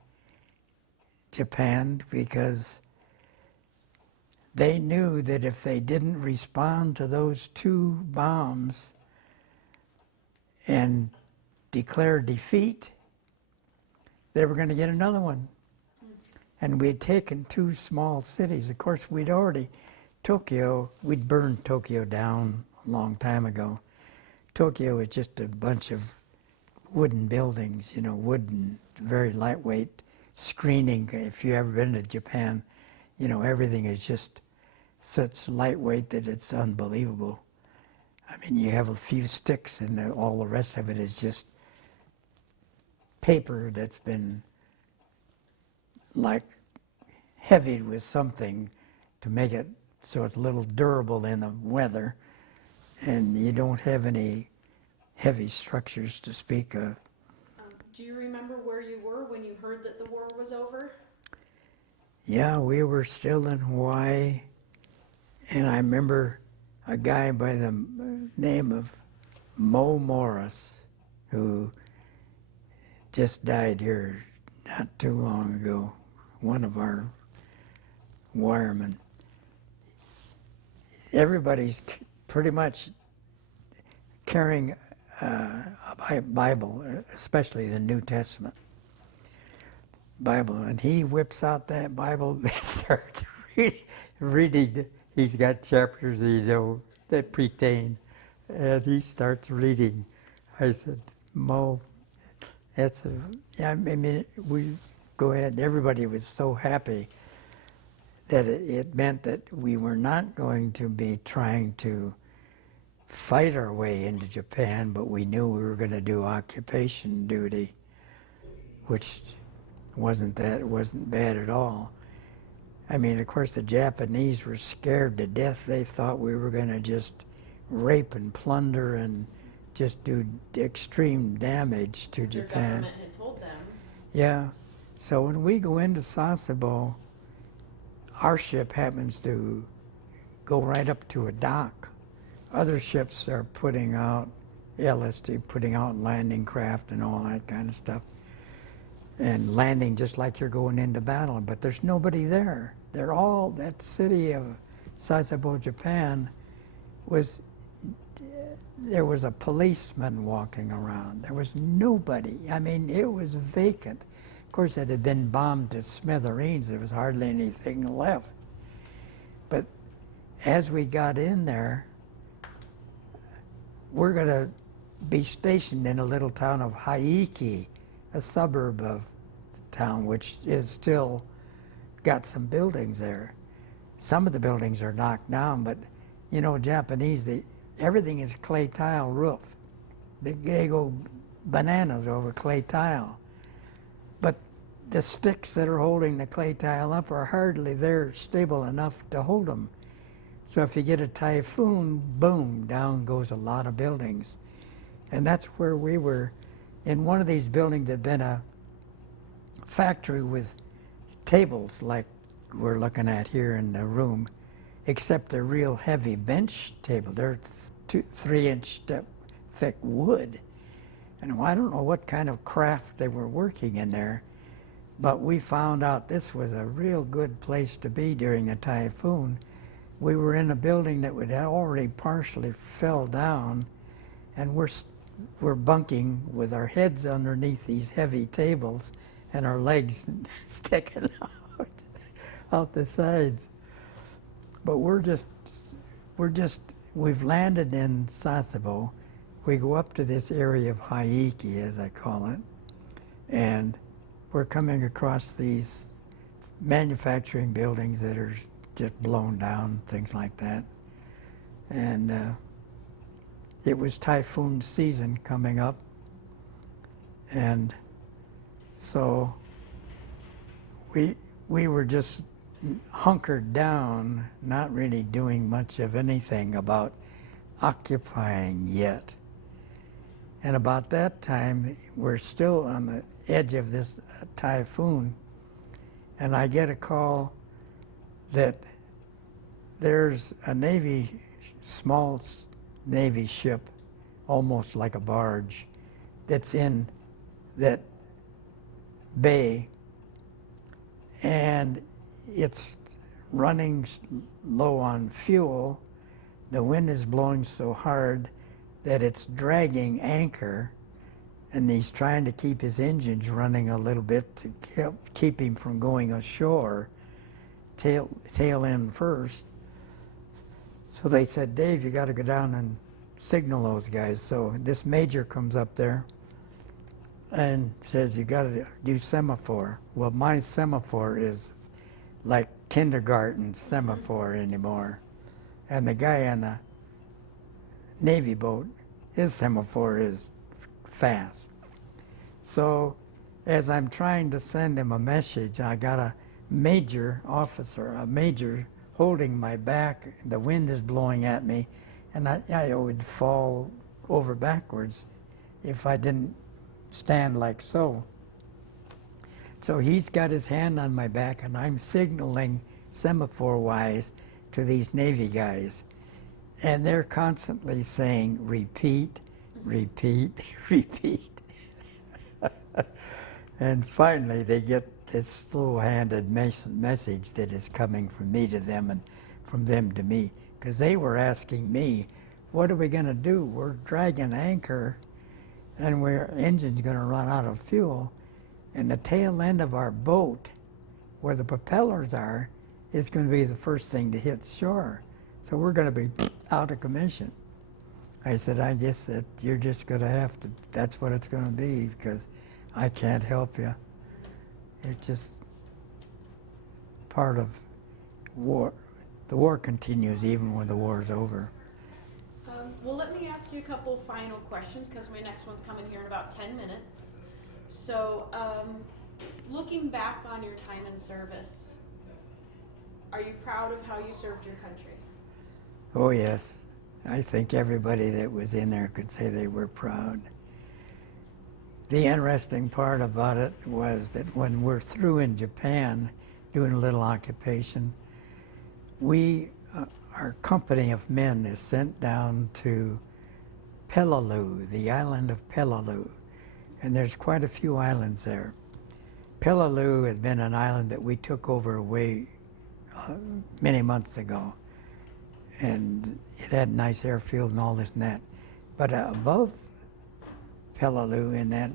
Japan, because they knew that if they didn't respond to those 2 bombs and declare defeat, they were going to get another one. And we had taken 2 small cities. Of course, we'd burned Tokyo down a long time ago. Tokyo was just a bunch of wooden buildings, wooden, very lightweight screening. If you've ever been to Japan, everything is just such lightweight that it's unbelievable. I mean, you have a few sticks and all the rest of it is just paper that's been like heavied with something to make it so it's a little durable in the weather, and you don't have any heavy structures to speak of. Do you remember where you were when you heard that the war was over? Yeah, we were still in Hawaii, and I remember a guy by the name of Mo Morris, who just died here not too long ago, one of our wiremen. Everybody's pretty much carrying a Bible, especially the New Testament Bible, and he whips out that Bible and starts reading. He's got chapters that pertain, and he starts reading. I said, Mo, we go ahead. Everybody was so happy that it meant that we were not going to be trying to fight our way into Japan, but we knew we were going to do occupation duty, which wasn't bad at all. I mean, of course, the Japanese were scared to death. They thought we were going to just rape and plunder and just do extreme damage to Japan. Their government had told them. Yeah. So when we go into Sasebo, our ship happens to go right up to a dock. Other ships are putting out landing craft and all that kind of stuff, and landing just like you're going into battle, but there's nobody there. That city of Sasebo, Japan, there was a policeman walking around. There was nobody. I mean, it was vacant. Of course, it had been bombed to smithereens. There was hardly anything left. as we got in there, we're going to be stationed in a little town of Haiki, a suburb of town, which is still got some buildings there. Some of the buildings are knocked down, but you know, Japanese, everything is clay tile roof. They go bananas over clay tile. But the sticks that are holding the clay tile up are hardly there stable enough to hold them. So if you get a typhoon, boom, down goes a lot of buildings. And that's where we were. In one of these buildings had been a factory with tables like we're looking at here in the room, except they're real heavy bench table. They're 3-inch thick wood. And I don't know what kind of craft they were working in there, but we found out this was a real good place to be during the typhoon. We were in a building that had already partially fell down, and we're bunking with our heads underneath these heavy tables and our legs sticking out the sides. But we've landed in Sasebo. We go up to this area of Haiki, as I call it, and we're coming across these manufacturing buildings that are just blown down, things like that. And it was typhoon season coming up, and so we were just hunkered down, not really doing much of anything about occupying yet. And about that time, we're still on the edge of this typhoon, and I get a call that there's a small Navy ship, almost like a barge, that's in that bay, and it's running low on fuel. The wind is blowing so hard that it's dragging anchor, and he's trying to keep his engines running a little bit to keep him from going ashore, tail end first. So they said, Dave, you got to go down and signal those guys. So this major comes up there and says, you got to do semaphore. Well, my semaphore is like kindergarten semaphore anymore. And the guy on the Navy boat, his semaphore is fast. So as I'm trying to send him a message, I got a major holding my back. The wind is blowing at me, and I would fall over backwards if I didn't stand like so. So he's got his hand on my back, and I'm signaling semaphore-wise to these Navy guys. And they're constantly saying, repeat, repeat, repeat. And finally they get this slow-handed message that is coming from me to them and from them to me. Because they were asking me, what are we going to do? We're dragging anchor and our engine's going to run out of fuel. And the tail end of our boat, where the propellers are, is going to be the first thing to hit shore. So we're going to be out of commission. I said, I guess that you're just going to have to, that's what it's going to be, because I can't help you. It's just part of war. The war continues even when the war is over. Well, let me ask you a couple final questions, because my next one's coming here in about 10 minutes. So, looking back on your time in service, are you proud of how you served your country? Oh yes, I think everybody that was in there could say they were proud. The interesting part about it was that when we're through in Japan doing a little occupation, our company of men is sent down to Peleliu, the island of Peleliu, and there's quite a few islands there. Peleliu had been an island that we took over many months ago, and it had a nice airfield and all this and that. But above Peleliu, in that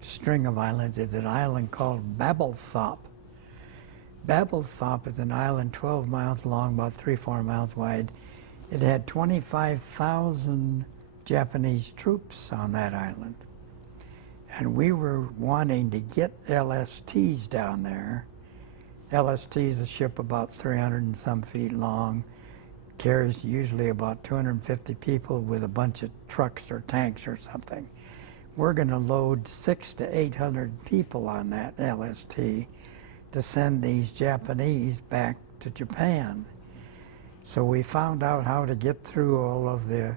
string of islands, is an island called Babelthorpe. Babelthorpe is an island 12 miles long, about 3-4 miles wide. It had 25,000 Japanese troops on that island. And we were wanting to get LSTs down there. LST is a ship about 300 and some feet long, carries usually about 250 people with a bunch of trucks or tanks or something. We're going to load 600 to 800 people on that LST to send these Japanese back to Japan. So we found out how to get through all of the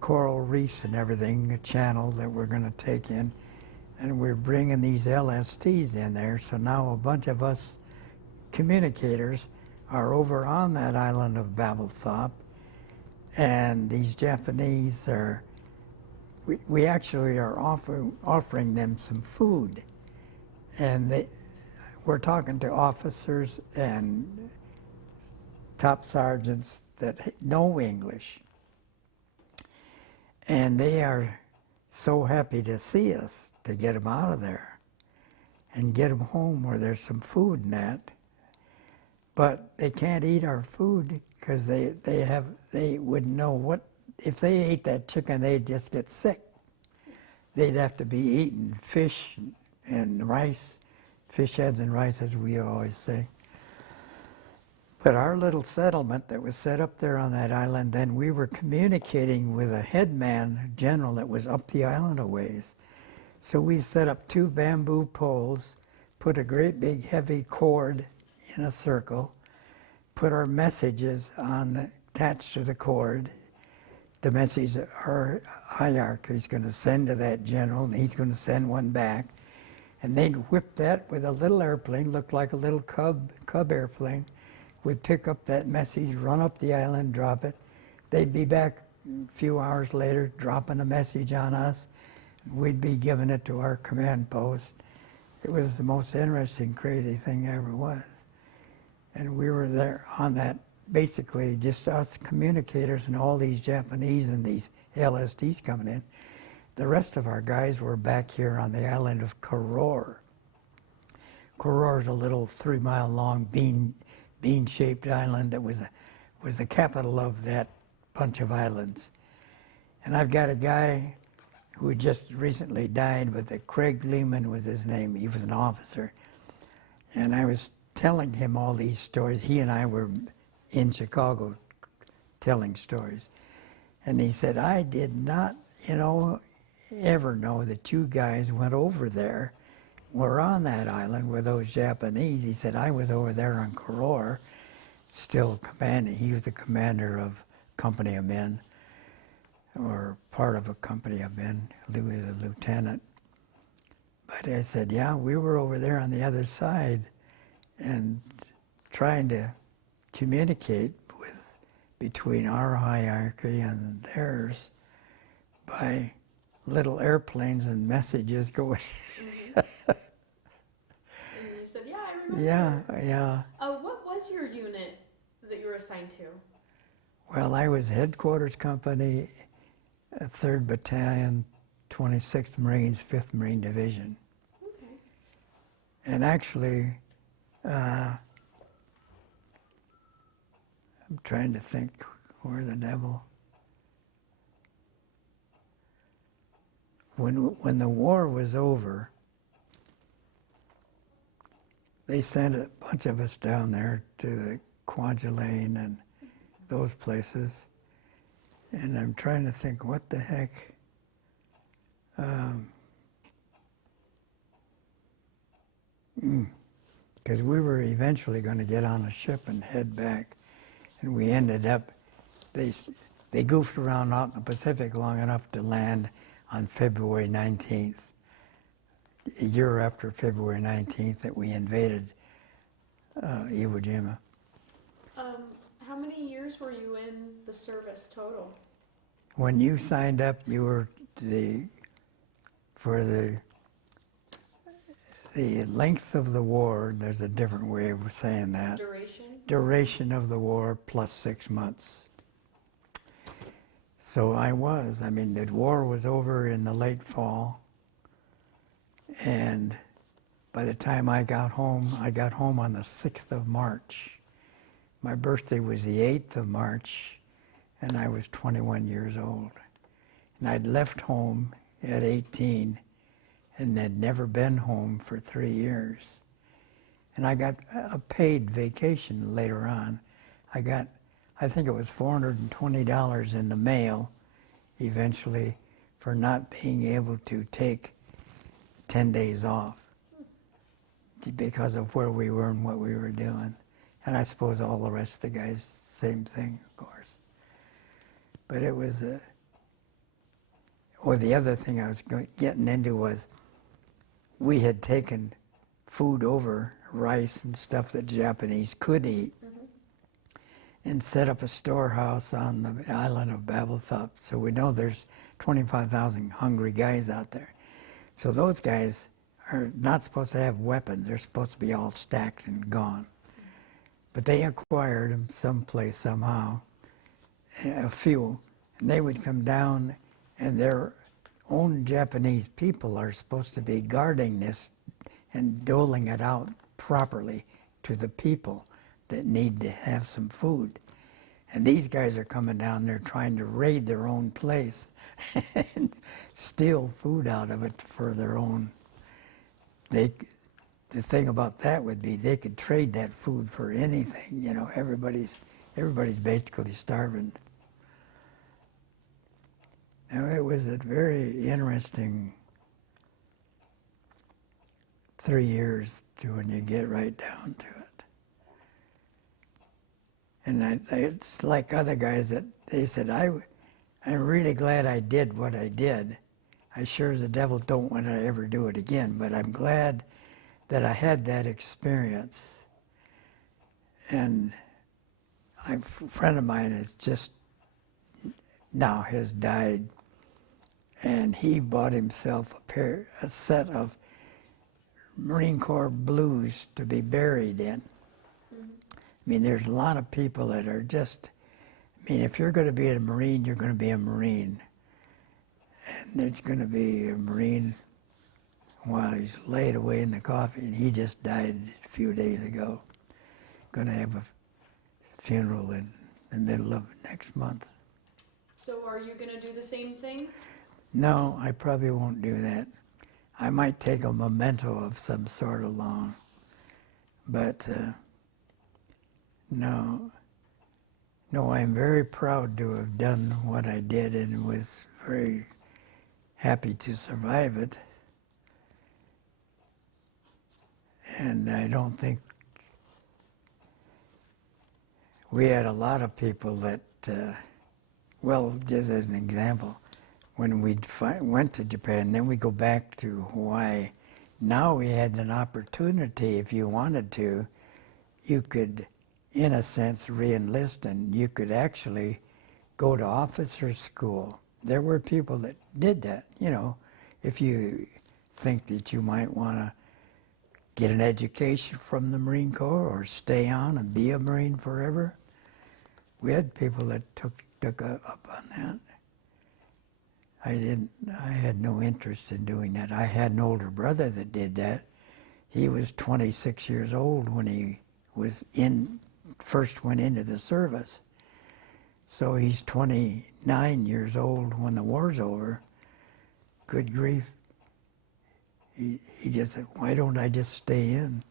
coral reefs and everything, the channel that we're going to take in, and we're bringing these LSTs in there. So now a bunch of us communicators are over on that island of Babelthorpe, and these Japanese are, we actually are offering them some food, and we're talking to officers and top sergeants that know English, and they are so happy to see us to get them out of there and get them home where there's some food and that. But they can't eat our food because they wouldn't know what, if they ate that chicken, they'd just get sick. They'd have to be eating fish and rice, fish heads and rice, as we always say. But our little settlement that was set up there on that island, then we were communicating with a headman general that was up the island a ways. So we set up 2 bamboo poles, put a great big heavy cord in a circle, put our messages attached to the cord. The message our hierarchy is going to send to that general, and he's going to send one back. And they'd whip that with a little airplane, looked like a little Cub airplane. We'd pick up that message, run up the island, drop it. They'd be back a few hours later, dropping a message on us. We'd be giving it to our command post. It was the most interesting, crazy thing ever was. And we were there on that, basically just us communicators and all these Japanese and these LSDs coming in. The rest of our guys were back here on the island of Koror. Koror is a little 3-mile long bean-shaped island that was the capital of that bunch of islands. And I've got a guy who just recently died, but Craig Lehman was his name. He was an officer. And I was telling him all these stories. He and I were in Chicago telling stories. And he said, I did not, ever know that you guys went over there, were on that island with those Japanese. He said, I was over there on Koror, still commanding. He was the commander of company of men, or part of a company of men. He was a lieutenant. But I said, yeah, we were over there on the other side and trying to communicate between our hierarchy and theirs by little airplanes and messages going. Mm-hmm. And you said, yeah, I remember. Yeah. What was your unit that you were assigned to? Well, I was headquarters company, 3rd Battalion, 26th Marines, 5th Marine Division. Okay. And actually, I'm trying to think where the devil. When the war was over, they sent a bunch of us down there to the Kwajalein and those places. And I'm trying to think, what the heck? Because we were eventually going to get on a ship and head back. And we ended up, they goofed around out in the Pacific long enough to land on February 19th, a year after February 19th that we invaded Iwo Jima. How many years were you in the service total? When you signed up, you were for the length of the war, there's a different way of saying that. Duration? Duration of the war plus 6 months. So the war was over in the late fall, by the time I got home on the 6th of March. My birthday was the 8th of March, and I was 21 years old. And I'd left home at 18 and had never been home for 3 years. And I got a paid vacation later on. I think it was $420 in the mail eventually for not being able to take 10 days off because of where we were and what we were doing. And I suppose all the rest of the guys, same thing, of course. But it was, the other thing I was getting into was we had taken food over, rice and stuff that Japanese could eat, and set up a storehouse on the island of Babelthorpe. So we know there's 25,000 hungry guys out there. So those guys are not supposed to have weapons. They're supposed to be all stacked and gone. But they acquired them someplace, somehow, a few. And they would come down, and their own Japanese people are supposed to be guarding this and doling it out properly to the people that need to have some food. And these guys are coming down there trying to raid their own place and steal food out of it for their own. The thing about that would be they could trade that food for anything. You know, everybody's basically starving. Now, it was a very interesting 3 years when you get right down to it. And it's like other guys that they said, I'm really glad I did what I did. I sure as the devil don't want to ever do it again, but I'm glad that I had that experience. And a friend of mine has just now has died, and he bought himself a set of Marine Corps blues to be buried in. I mean, there's a lot of people that are just, I mean, if you're going to be a Marine, you're going to be a Marine. And there's going to be a Marine while he's laid away in the coffin. He just died a few days ago. Going to have a funeral in the middle of next month. So are you going to do the same thing? No, I probably won't do that. I might take a memento of some sort along. But no, I'm very proud to have done what I did and was very happy to survive it. And I don't think we had a lot of people that, well, just as an example, when we went to Japan, then we go back to Hawaii. Now we had an opportunity, if you wanted to, you could, in a sense, re-enlist, and you could actually go to officer school. There were people that did that, you know, if you think that you might want to get an education from the Marine Corps or stay on and be a Marine forever. We had people that took up on that. I had no interest in doing that. I had an older brother that did that. He was 26 years old when he was first went into the service. So he's 29 years old when the war's over. Good grief. He just said, why don't I just stay in?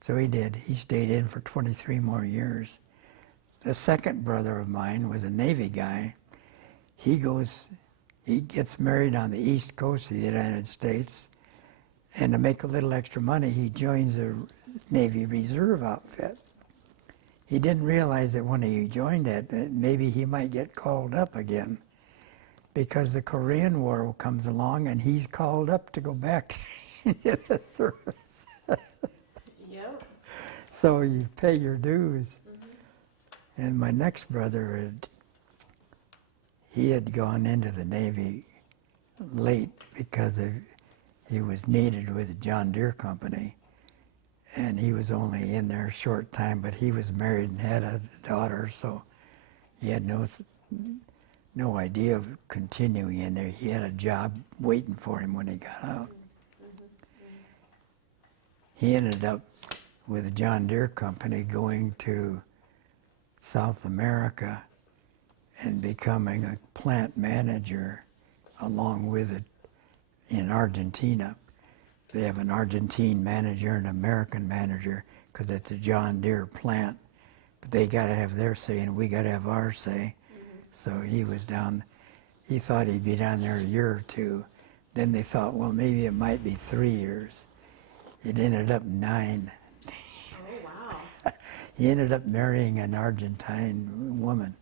So he did. He stayed in for 23 more years. The second brother of mine was a Navy guy. He gets married on the East Coast of the United States, and to make a little extra money, he joins the Navy Reserve outfit. He didn't realize that when he joined it, that maybe he might get called up again, because the Korean War comes along and he's called up to go back into the service. Yep. So you pay your dues. And my next brother, he had gone into the Navy late because he was needed with the John Deere Company. And he was only in there a short time, but he was married and had a daughter, so he had no idea of continuing in there. He had a job waiting for him when he got out. he ended up with the John Deere Company going to South America and becoming a plant manager along with it in Argentina. They have an Argentine manager and an American manager because it's a John Deere plant. But they got to have their say and we got to have our say. So he was down, he thought he'd be down there a year or two. Then they thought, well, maybe it might be 3 years. It ended up 9. Oh, wow. He ended up marrying an Argentine woman.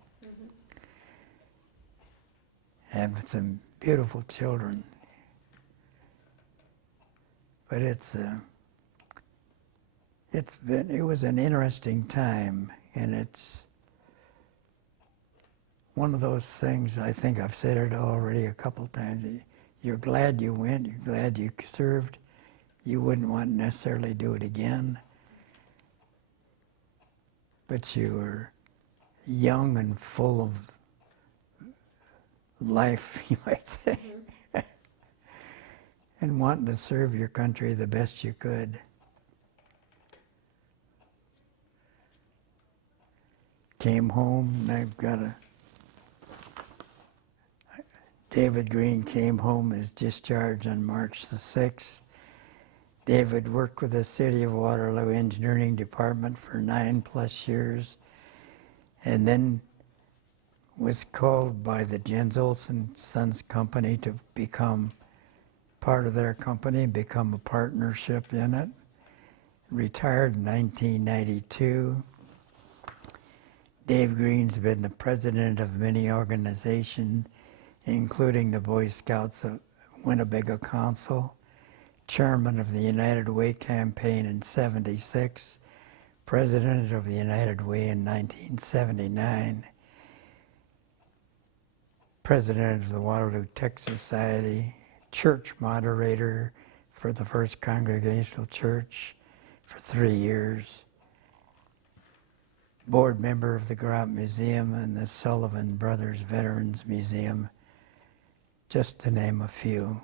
Have some beautiful children. But it was an interesting time, and it's one of those things, I think I've said it already a couple times, you're glad you went, you're glad you served, you wouldn't want to necessarily do it again, but you were young and full of life, you might say, and wanting to serve your country the best you could. Came home, and I've got David Greene came home as discharged on March the 6th. David worked with the City of Waterloo Engineering Department for 9+ years, and then was called by the Jens Olsen Sons Company to become part of their company, become a partnership in it. Retired in 1992. Dave Greene's been the president of many organizations, including the Boy Scouts of Winnebago Council, chairman of the United Way campaign in '76, president of the United Way in 1979, president of the Waterloo Tech Society, church moderator for the First Congregational Church for 3 years, board member of the Grant Museum and the Sullivan Brothers Veterans Museum, just to name a few.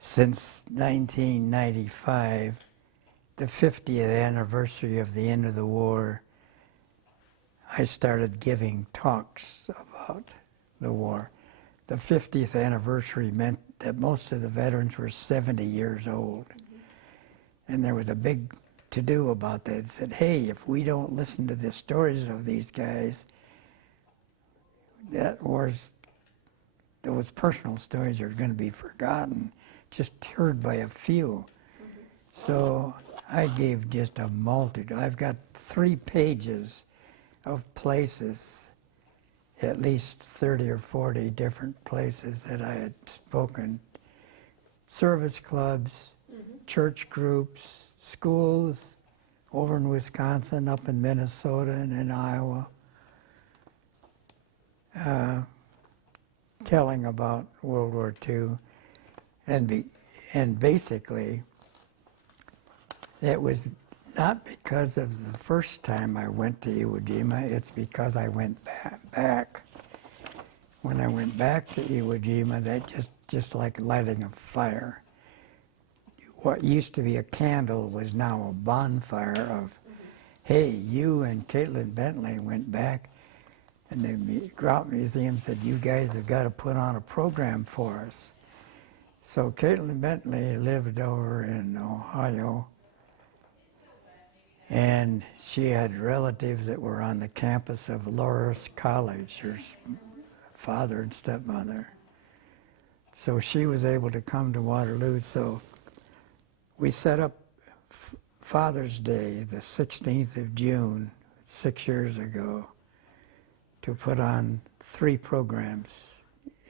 Since 1995, the 50th anniversary of the end of the war, I started giving talks about the war. The 50th anniversary meant that most of the veterans were 70 years old. And there was a big to-do about that. It said, hey, if we don't listen to the stories of these guys, those personal stories are going to be forgotten, just heard by a few. So I gave just a multitude. I've got 3 pages of places, at least 30 or 40 different places that I had spoken. Service clubs, church groups, schools, over in Wisconsin, up in Minnesota, and in Iowa. Telling about World War II, and basically, it was not because of the first time I went to Iwo Jima, it's because I went back. When I went back to Iwo Jima, that just like lighting a fire. What used to be a candle was now a bonfire of, hey, you and Caitlin Bentley went back, and the Grout Museum said, you guys have got to put on a program for us. So Caitlin Bentley lived over in Ohio, and she had relatives that were on the campus of Loras College, her father and stepmother. So she was able to come to Waterloo. So we set up Father's Day, the 16th of June, 6 years ago, to put on 3 programs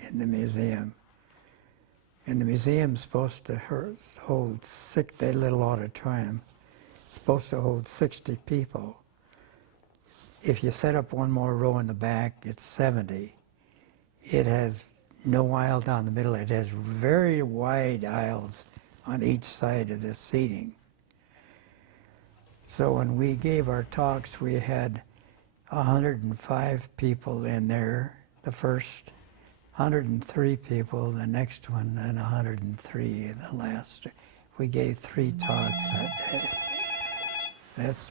in the museum. And the museum's supposed to hold that little auditorium, supposed to hold 60 people. If you set up one more row in the back, it's 70. It has no aisle down the middle. It has very wide aisles on each side of the seating. So when we gave our talks, we had 105 people in there the first 103 people, the next one, and 103 the last. We gave 3 talks that day. That's